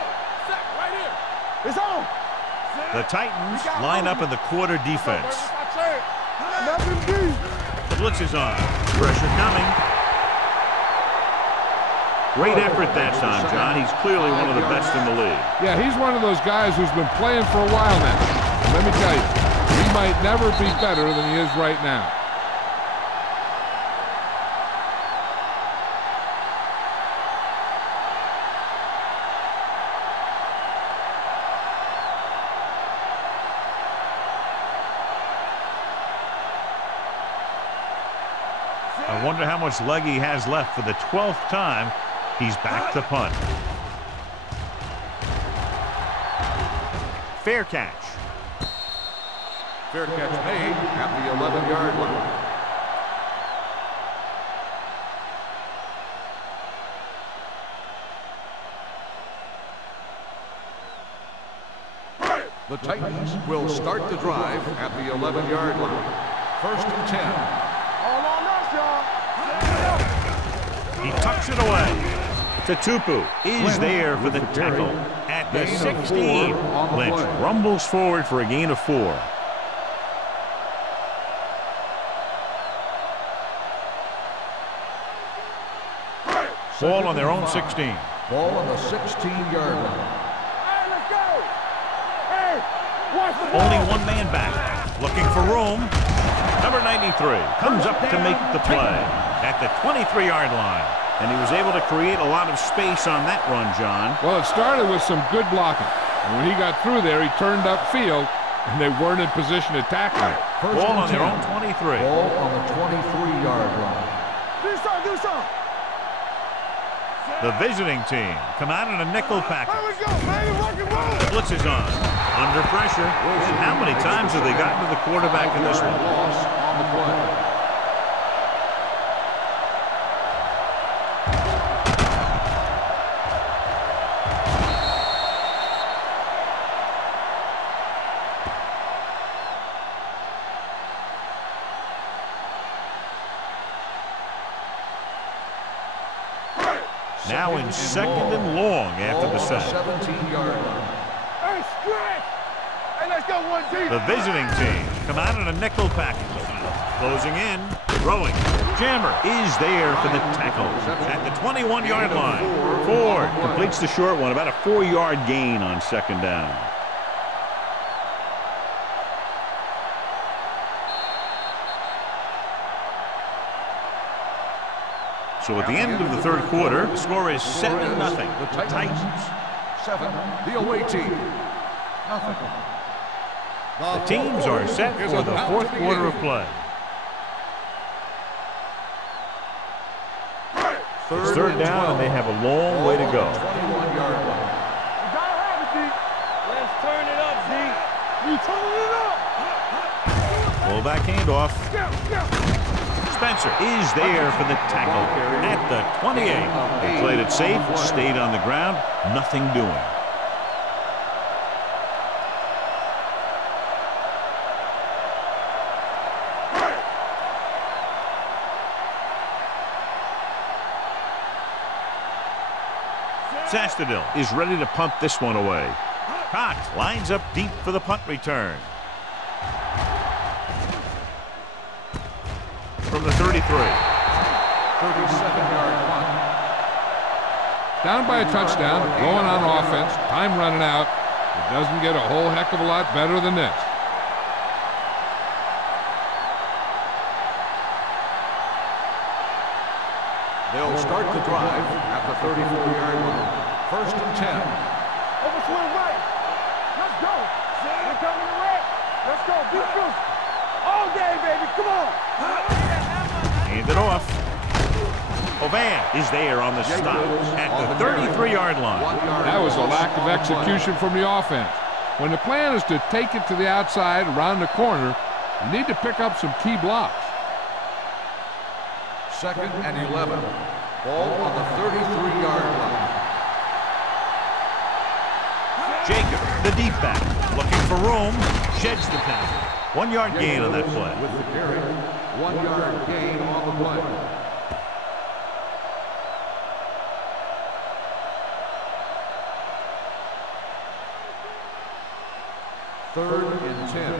Set right here. It's on. The Titans line up in the quarter defense. Nothing deep. The blitz is on. Pressure coming. Great effort that time, John. He's clearly one of the best in the league. Yeah, he's one of those guys who's been playing for a while now. And let me tell you, he might never be better than he is right now. I wonder how much leg he has left for the 12th time. He's back to punt. Fair catch. Fair catch made at the 11-yard line. The Titans will start the drive at the 11-yard line. First and 10. All on us, y'all. He tucks it away. Tatupu is there for the tackle at the 16. Lynch rumbles forward for a gain of 4. Ball on their own 16. Ball on the 16-yard line. Hey, let's go. Hey, watch the ball. Only one man back. Looking for room. Number 93 comes up to make the play at the 23-yard line. And he was able to create a lot of space on that run, John. Well, it started with some good blocking. And when he got through there, he turned upfield, and they weren't in position to tackle him. Ball on their own 23. Ball on the 23-yard line. Do something, do something. The visiting team come out in a nickel package. Here we go, baby, rock and roll. The blitz is on. Under pressure. And how many times have they gotten to the quarterback in this one? Loss on the play. Now in second and long after the set. 17-yard line. Hey, stretch. Hey, let's go one deep. The visiting team come out in a nickel package. Closing in. Throwing. Jammer is there for the tackle at the 21-yard line. Ford completes the short one, about a 4-yard gain on second down. So at the end of the third quarter, the score is 7-0. The Titans 7, the away team nothing. The teams are set for the fourth quarter of play. It's third down, and they have a long way to go. 21-yard line. Let's turn it up, Z. You turn it up. Fullback handoff. Spencer is there for the tackle at the 28. They played it safe, stayed on the ground, nothing doing. Sastadil is ready to punt this one away. Cox lines up deep for the punt return. From the 33. 37-yard punt. Down by a touchdown, going on offense, time running out. It doesn't get a whole heck of a lot better than this. They'll start the drive at the 34-yard line. First and 10. Overswing right. Let's go. We're coming to red. Let's go. Be close. All day, baby. Come on. Hand it off. Ovan is there on the stop at the 33-yard line. That was a lack of execution from the offense. When the plan is to take it to the outside around the corner, you need to pick up some key blocks. Second and 11. Ball on the 33-yard line. Jacob, the deep back, looking for room, sheds the penalty. 1-yard gain on that play. With the carry, 1-yard gain on the play. Third and 10.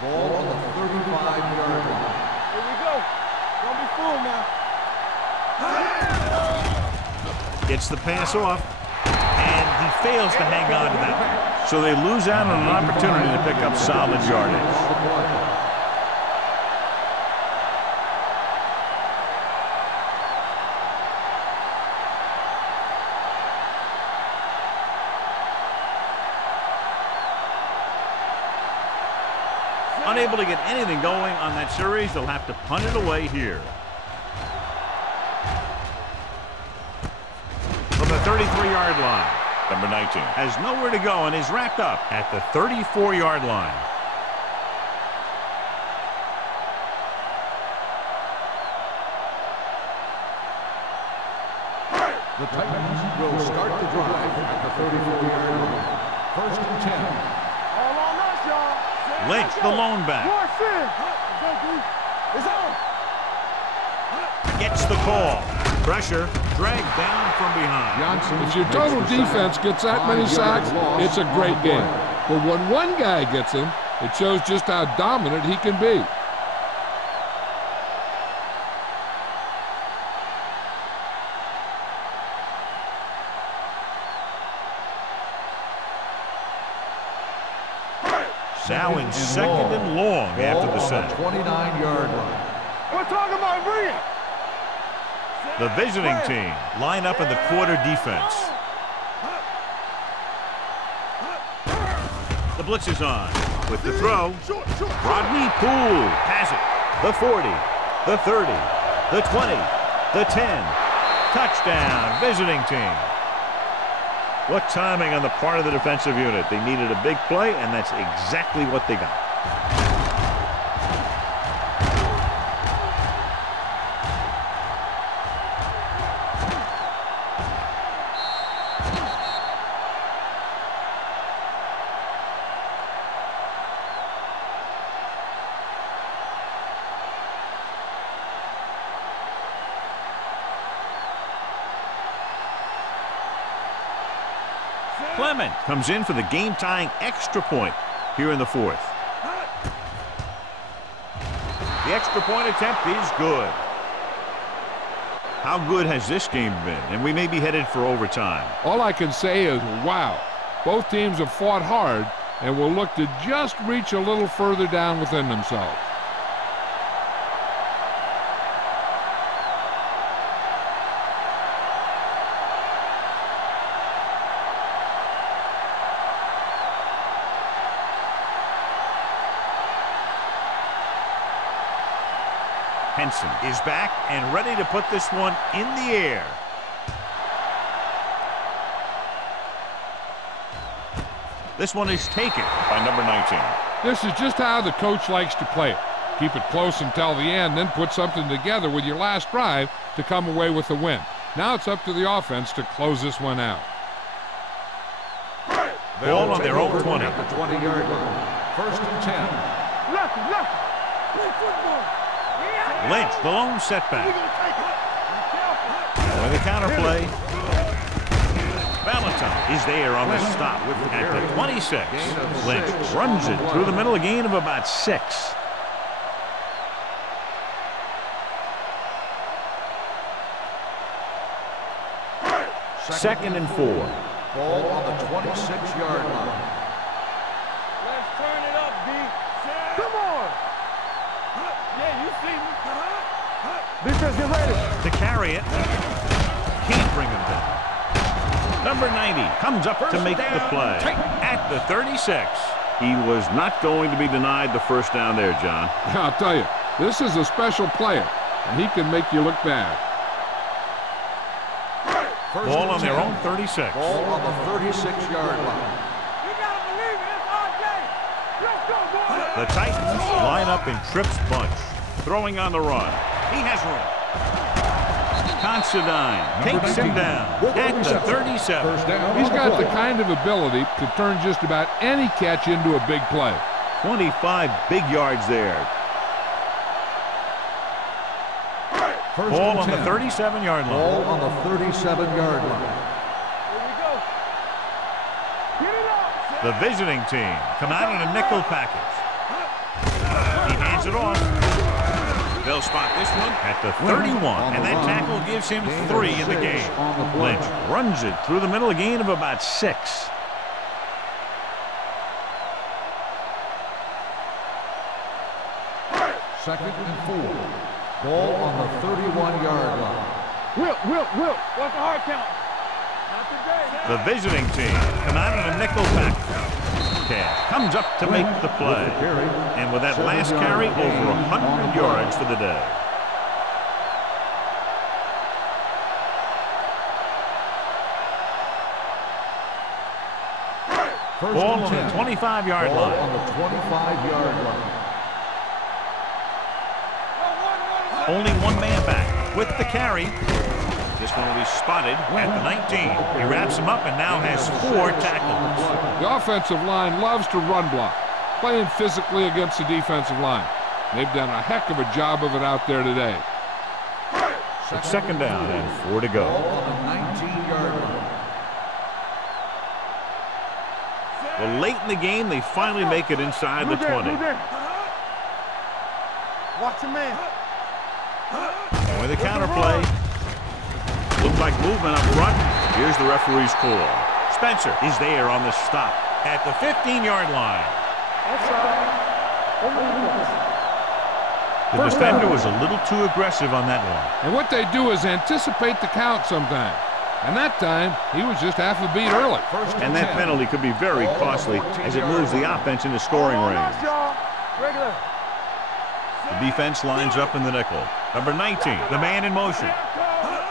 Ball on the 35-yard line. Here we go. Don't be fooled now. Gets the pass off, and he fails to hang on to that. So they lose out on an opportunity to pick up solid yardage. Unable to get anything going on that series, they'll have to punt it away here. From the 33-yard line, number 19 has nowhere to go and is wrapped up at the 34-yard line. The Titans will start the drive at the 34-yard line. First and 10. All on us, y'all. Lynch, the lone back, It's on. gets the call. Pressure, dragged down from behind. If your total defense gets that many sacks, it's a great game. But when one guy gets him, it shows just how dominant he can be. Now in second and long after the sack. 29-yard line. We're talking about bringing. The visiting team line up in the quarter defense. The blitz is on with the throw. Rodney Poole has it. The 40, the 30, the 20, the 10. Touchdown, visiting team. What timing on the part of the defensive unit. They needed a big play, and that's exactly what they got. Clement comes in for the game-tying extra point here in the fourth. The extra point attempt is good. How good has this game been? And we may be headed for overtime. All I can say is, wow. Both teams have fought hard and will look to just reach a little further down within themselves. Henson is back and ready to put this one in the air. This one is taken by number 19. This is just how the coach likes to play it. Keep it close until the end, then put something together with your last drive to come away with the win. Now it's up to the offense to close this one out. Ball on their own 20. At the 20-yard line. First and 10. Left. Play football. Lynch, the lone setback. With the counter play. Valentine is there on the stop at the 26. Lynch runs it through the middle, a gain of about 6. Second and 4. Ball on the 26-yard line. Let's turn it up, B. Come on. Yeah, you see me. Defense, get ready. To carry it. Can't bring him down. Number 90 comes up to make the play at the 36. He was not going to be denied the first down there, John. I'll tell you, this is a special player, and he can make you look bad. Ball on their own 36. Ball on the 36-yard line. You gotta believe it. It's our game. Let's go, boys. The Titans line up in Tripp's bunch. Throwing on the run. He has room. Considine takes him down at the 37. He's got the kind of ability to turn just about any catch into a big play. 25 big yards there. Ball on the 37-yard line. Ball on the 37-yard line. Here we go. Get it up. The visiting team come out in a nickel package. He hands it off. They'll spot this one at the 31, and that tackle gives him 3 in the game. Lynch runs it through the middle, a gain of about 6. Second and 4. Ball on the 31-yard line. Will. What's the hard count? Not today. The visiting team come out in a nickel package. Cash comes up to make the play. And with that last carry, over 100 yards for the day. Ball on the 25-yard line. On the 25-yard line. Only one man back with the carry. This one will be spotted at the 19. He wraps him up and now has 4 tackles. The offensive line loves to run block, playing physically against the defensive line. They've done a heck of a job of it out there today. It's second down and 4 to go. On the 19-yard line. Well, late in the game, they finally make it inside the 20. Watch your man. With the counter play. Looks like movement up front. Here's the referee's call. Spencer is there on the stop at the 15-yard line. The defender was a little too aggressive on that one. And what they do is anticipate the count sometimes. And that time, he was just half a beat early. And that penalty could be very costly as it moves the offense into scoring range. Regular. The defense lines up in the nickel. Number 19, the man in motion.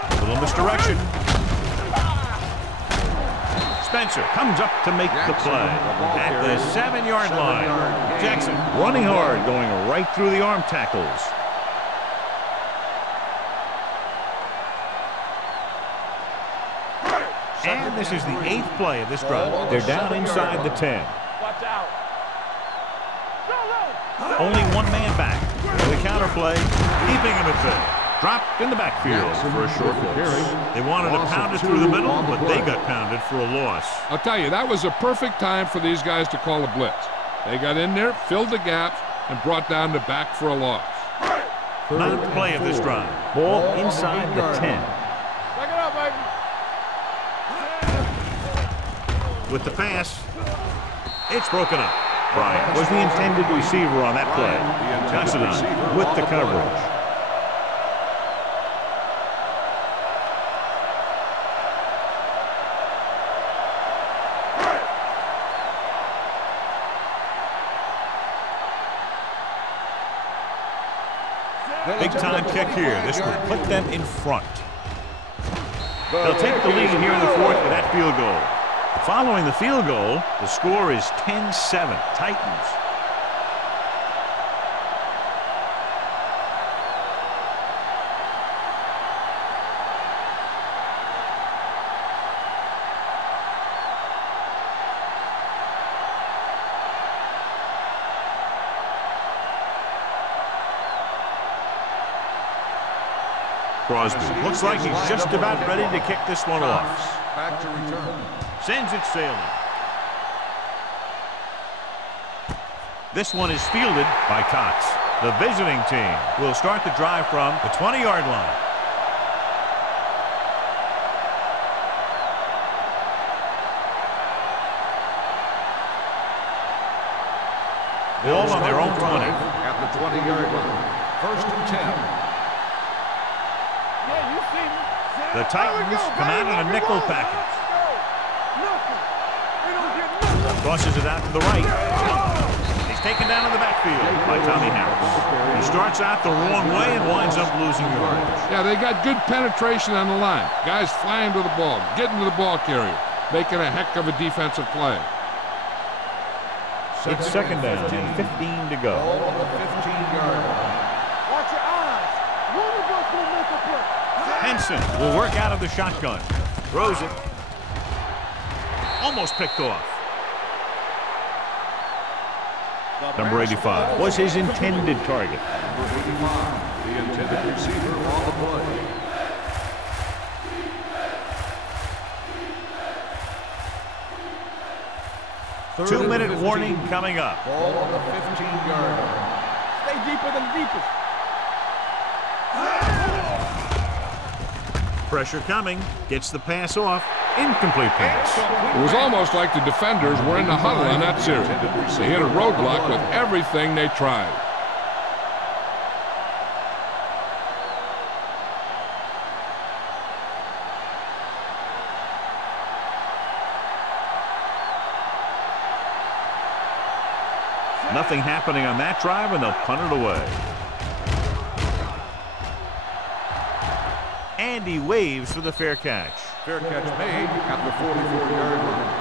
A little misdirection. Spencer comes up to make the play at the 7-yard line. Jackson running hard, going right through the arm tackles. And this is the 8th play of this drive. They're down inside the 10. Watch out. Only one man back. The counter play, keeping him at bay. Dropped in the backfield for a short loss. They wanted to pound it through the middle, but they got pounded for a loss. I'll tell you, that was a perfect time for these guys to call a blitz. They got in there, filled the gaps, and brought down the back for a loss. Ninth play of this drive. Ball inside the 10. Back it up, baby. With the pass, it's broken up. Bryant was the intended receiver on that play. Johnson with the coverage. Big time kick here. This will put them in front. They'll take the lead here in the fourth with that field goal. Following the field goal, the score is 10-7. Titans. Crosby looks like he's just about ready to kick this one off. Back to return. Sends it sailing. This one is fielded by Cox. The visiting team will start the drive from the 20-yard line. Ball on their own 20. At the 20-yard line. First and 10. The Titans come out in a nickel package. Tosses it out to the right. He's taken down in the backfield by Tommy Harris. He starts out the wrong way and winds up losing yardage. Yeah, they got good penetration on the line. Guys flying to the ball, getting to the ball carrier, making a heck of a defensive play. It's second down and 15 to go. Ball on the 15-yard line. Watch your eyes. One of us will make a play. Henson will work out of the shotgun. Throws it. Almost picked off. Number 85 was his intended target. Number 85, the intended receiver on the play. Two-minute warning coming up. Ball on the 15-yard line. Stay deeper than deepest. Pressure coming. Gets the pass off. Incomplete pass. It was almost like the defenders were in the huddle on that series. They hit a roadblock with everything they tried. Nothing happening on that drive, and they'll punt it away. Andy waves for the fair catch. Fair catch made at the 44-yard line.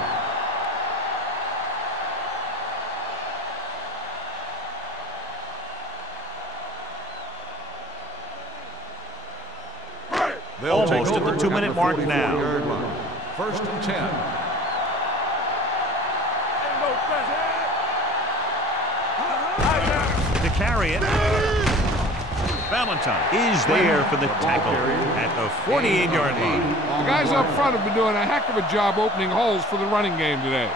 They'll Almost at the 2-minute mark now. Line. First and 10. To carry it. Valentine is there for the tackle at the 48-yard line. The guys up front have been doing a heck of a job opening holes for the running game today.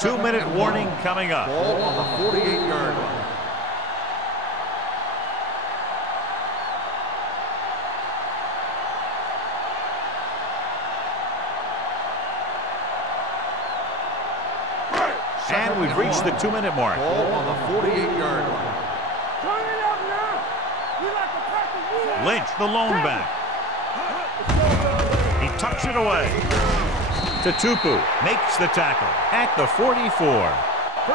Two-minute warning coming up. Ball on the 48-yard line. And we've reached the 2-minute mark. Ball on the 48-yard line. Turn it up now. You like to practice. Lynch, the lone back. He tucks it away. Tupu makes the tackle at the 44.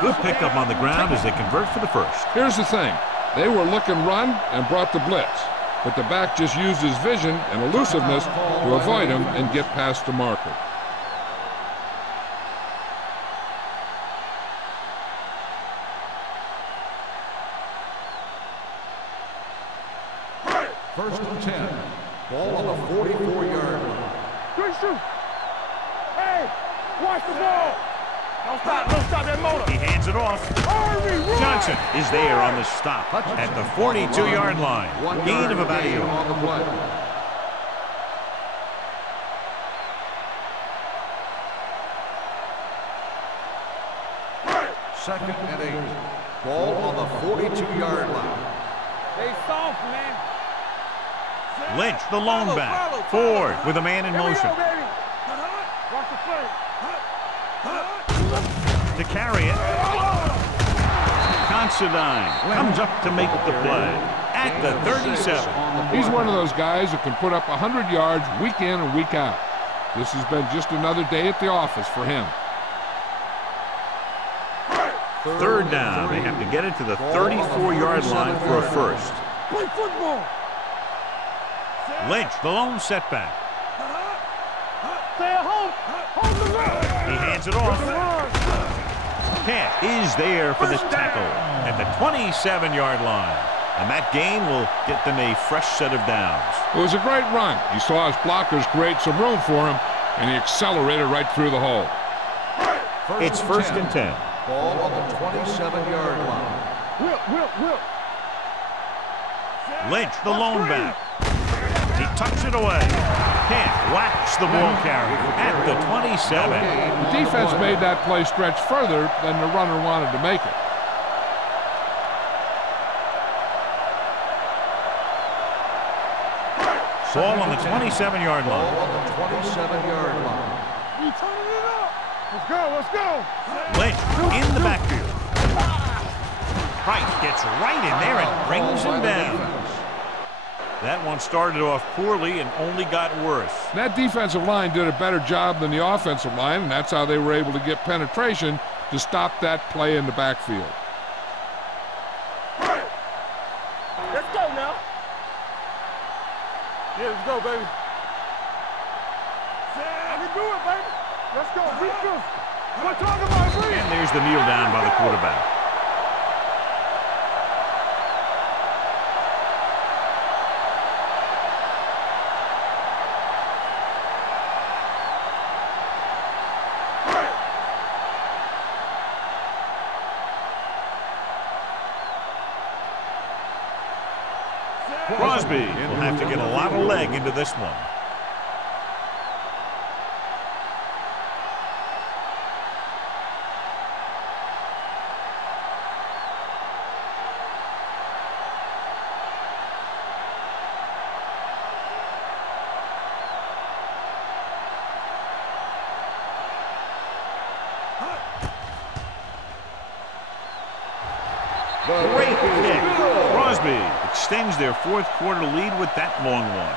Good pickup on the ground as they convert for the first. Here's the thing. They were looking run and brought the blitz. But the back just used his vision and elusiveness to avoid him and get past the marker. First and 10. Ball on the 44-yard line. Good shoot. Hey, watch the ball. Don't stop that motor. He hands it off. Johnson is there on the stop at the 42-yard line. Gain of about a yard. On the play. Second and 8. Ball on the 42-yard line. They soft, man. Lynch, the lone back. Ford with a man in motion. Watch the play. To carry it. Considine comes up to make the play at the 37. He's one of those guys that can put up 100 yards week in and week out. This has been just another day at the office for him. Third down. They have to get it to the 34-yard line for a first. Play football. Lynch, the lone setback. Stay at home. Hold the line. He hands it off. Camp is there for the tackle at the 27-yard line. And that gain will get them a fresh set of downs. It was a great run. He saw his blockers create some room for him, and he accelerated right through the hole. It's first and 10. Ball on the 27-yard line. Whip. Lynch, the lone back. He tucks it away. Camp whacks the ball carrier at the 27. The defense made that play stretch further than the runner wanted to make it. Ball on the 27-yard line. Ball on the 27-yard line. You turning it up. Let's go. Lynch in the backfield. Price gets right in there and brings him down. That one started off poorly and only got worse. That defensive line did a better job than the offensive line, and that's how they were able to get penetration to stop that play in the backfield. Let's go now. Yeah, let's go, baby. I can do it, baby. Let's go. Defense. We're talking about free. And there's the kneel down by the quarterback. Crosby will have to get a lot of leg into this one. Great kick. Crosby extends their fourth quarter lead with that long one.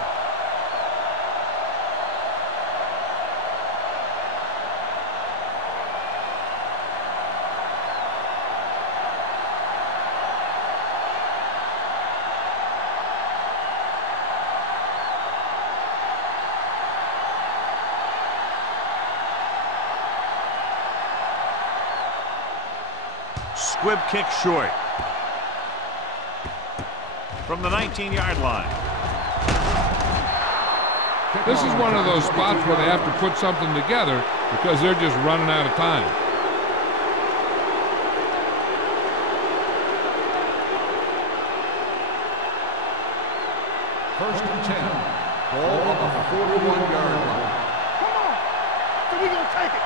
Squib kick short. From the 19-yard line. This is one of those spots where they have to put something together because they're just running out of time. First and 10. Ball on the 41-yard line. Come on. So we're going to take it.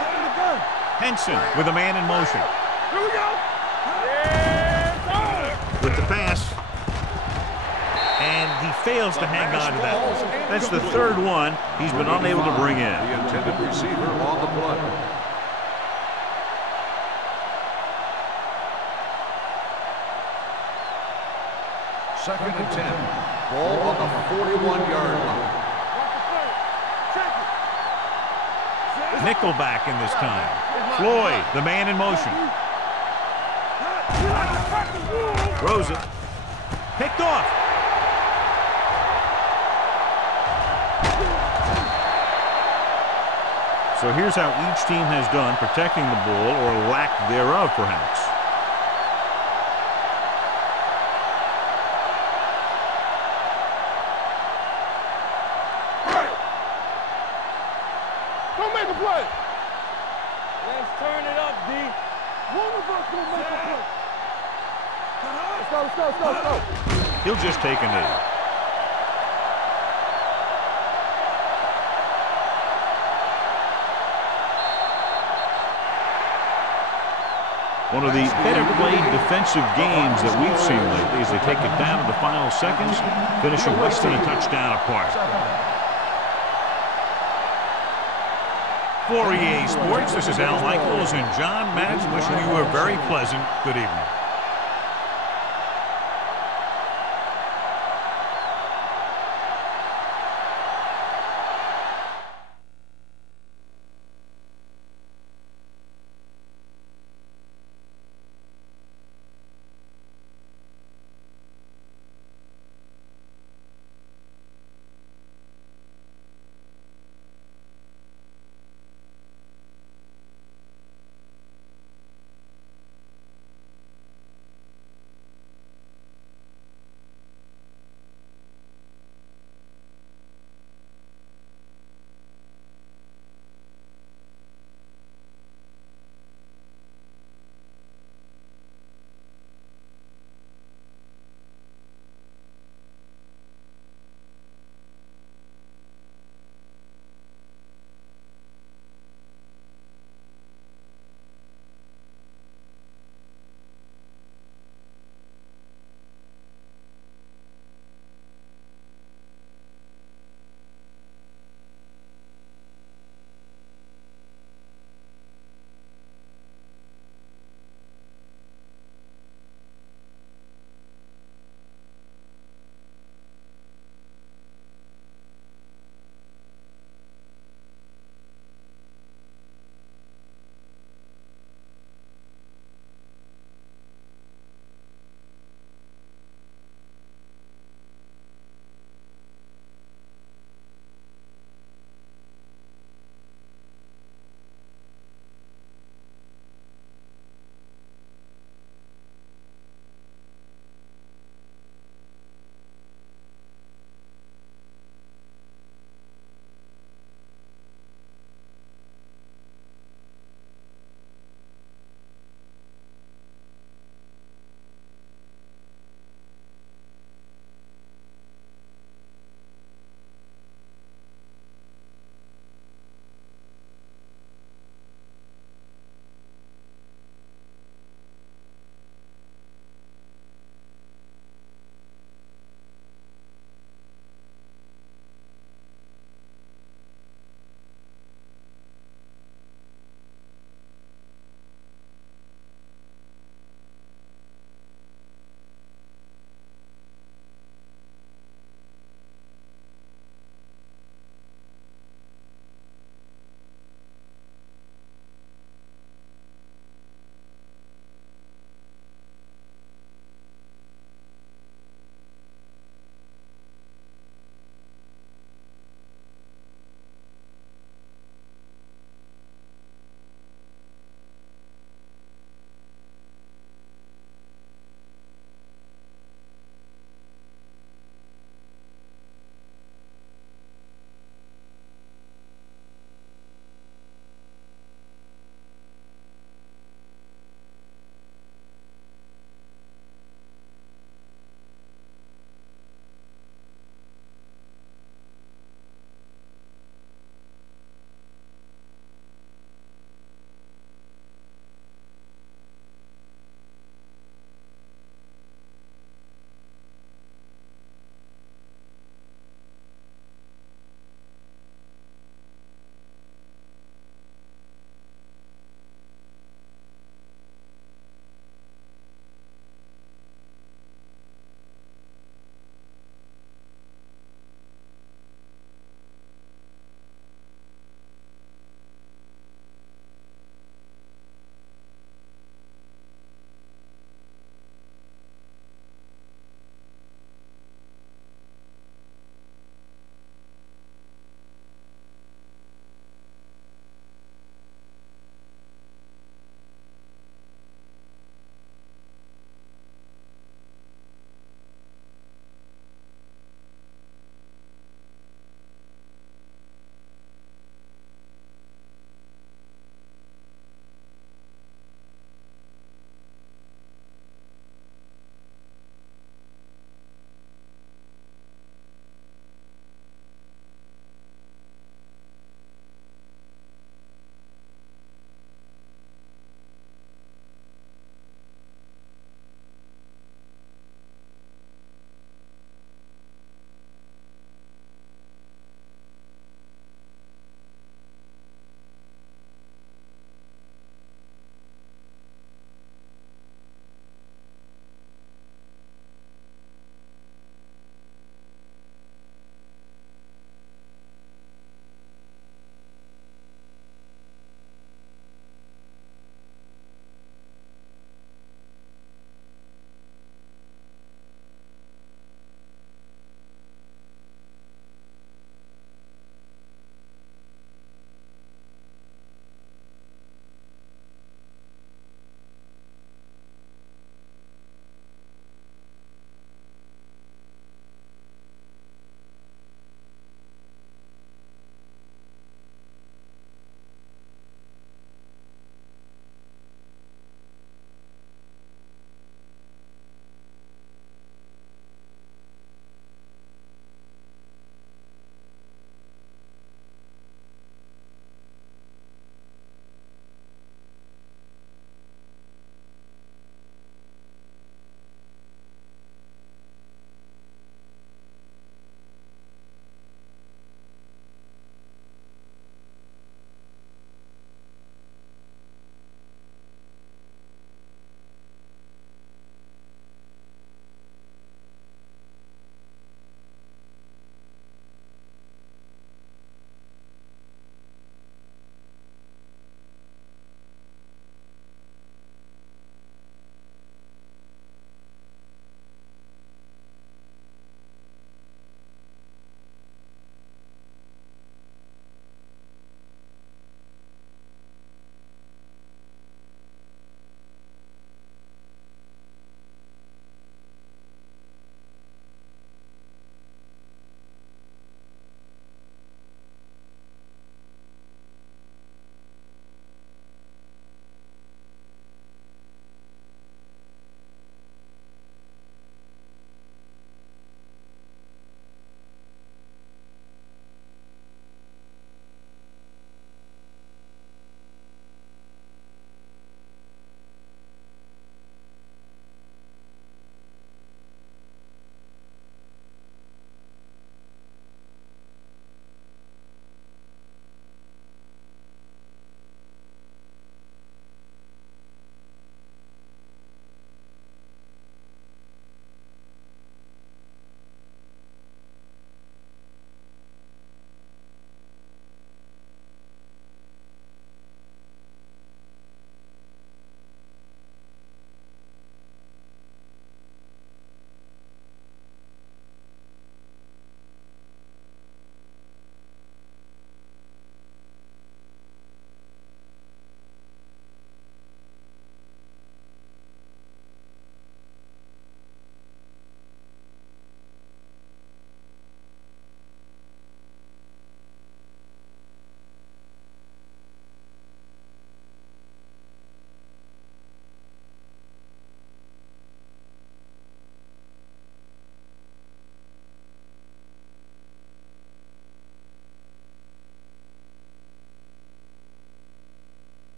Open the gun. Henson with a man in motion. Here we go. With the pass. And he fails to hang on to that. That's the third one he's been unable to bring in. The intended receiver on the play. Second and 10. Ball on the 41-yard line. Nickelback in this time. Floyd, the man in motion. Throws it. Picked off. So here's how each team has done protecting the ball, or lack thereof, perhaps. Don't make a play. Let's turn it up, D. One of us will make a play. Let's go. He'll just take a knee. One of the better played defensive games that we've seen lately as they take it down in the final seconds, finishing less than a touchdown apart. For EA Sports, this is Al Michaels and John Madden wishing you a very pleasant good evening.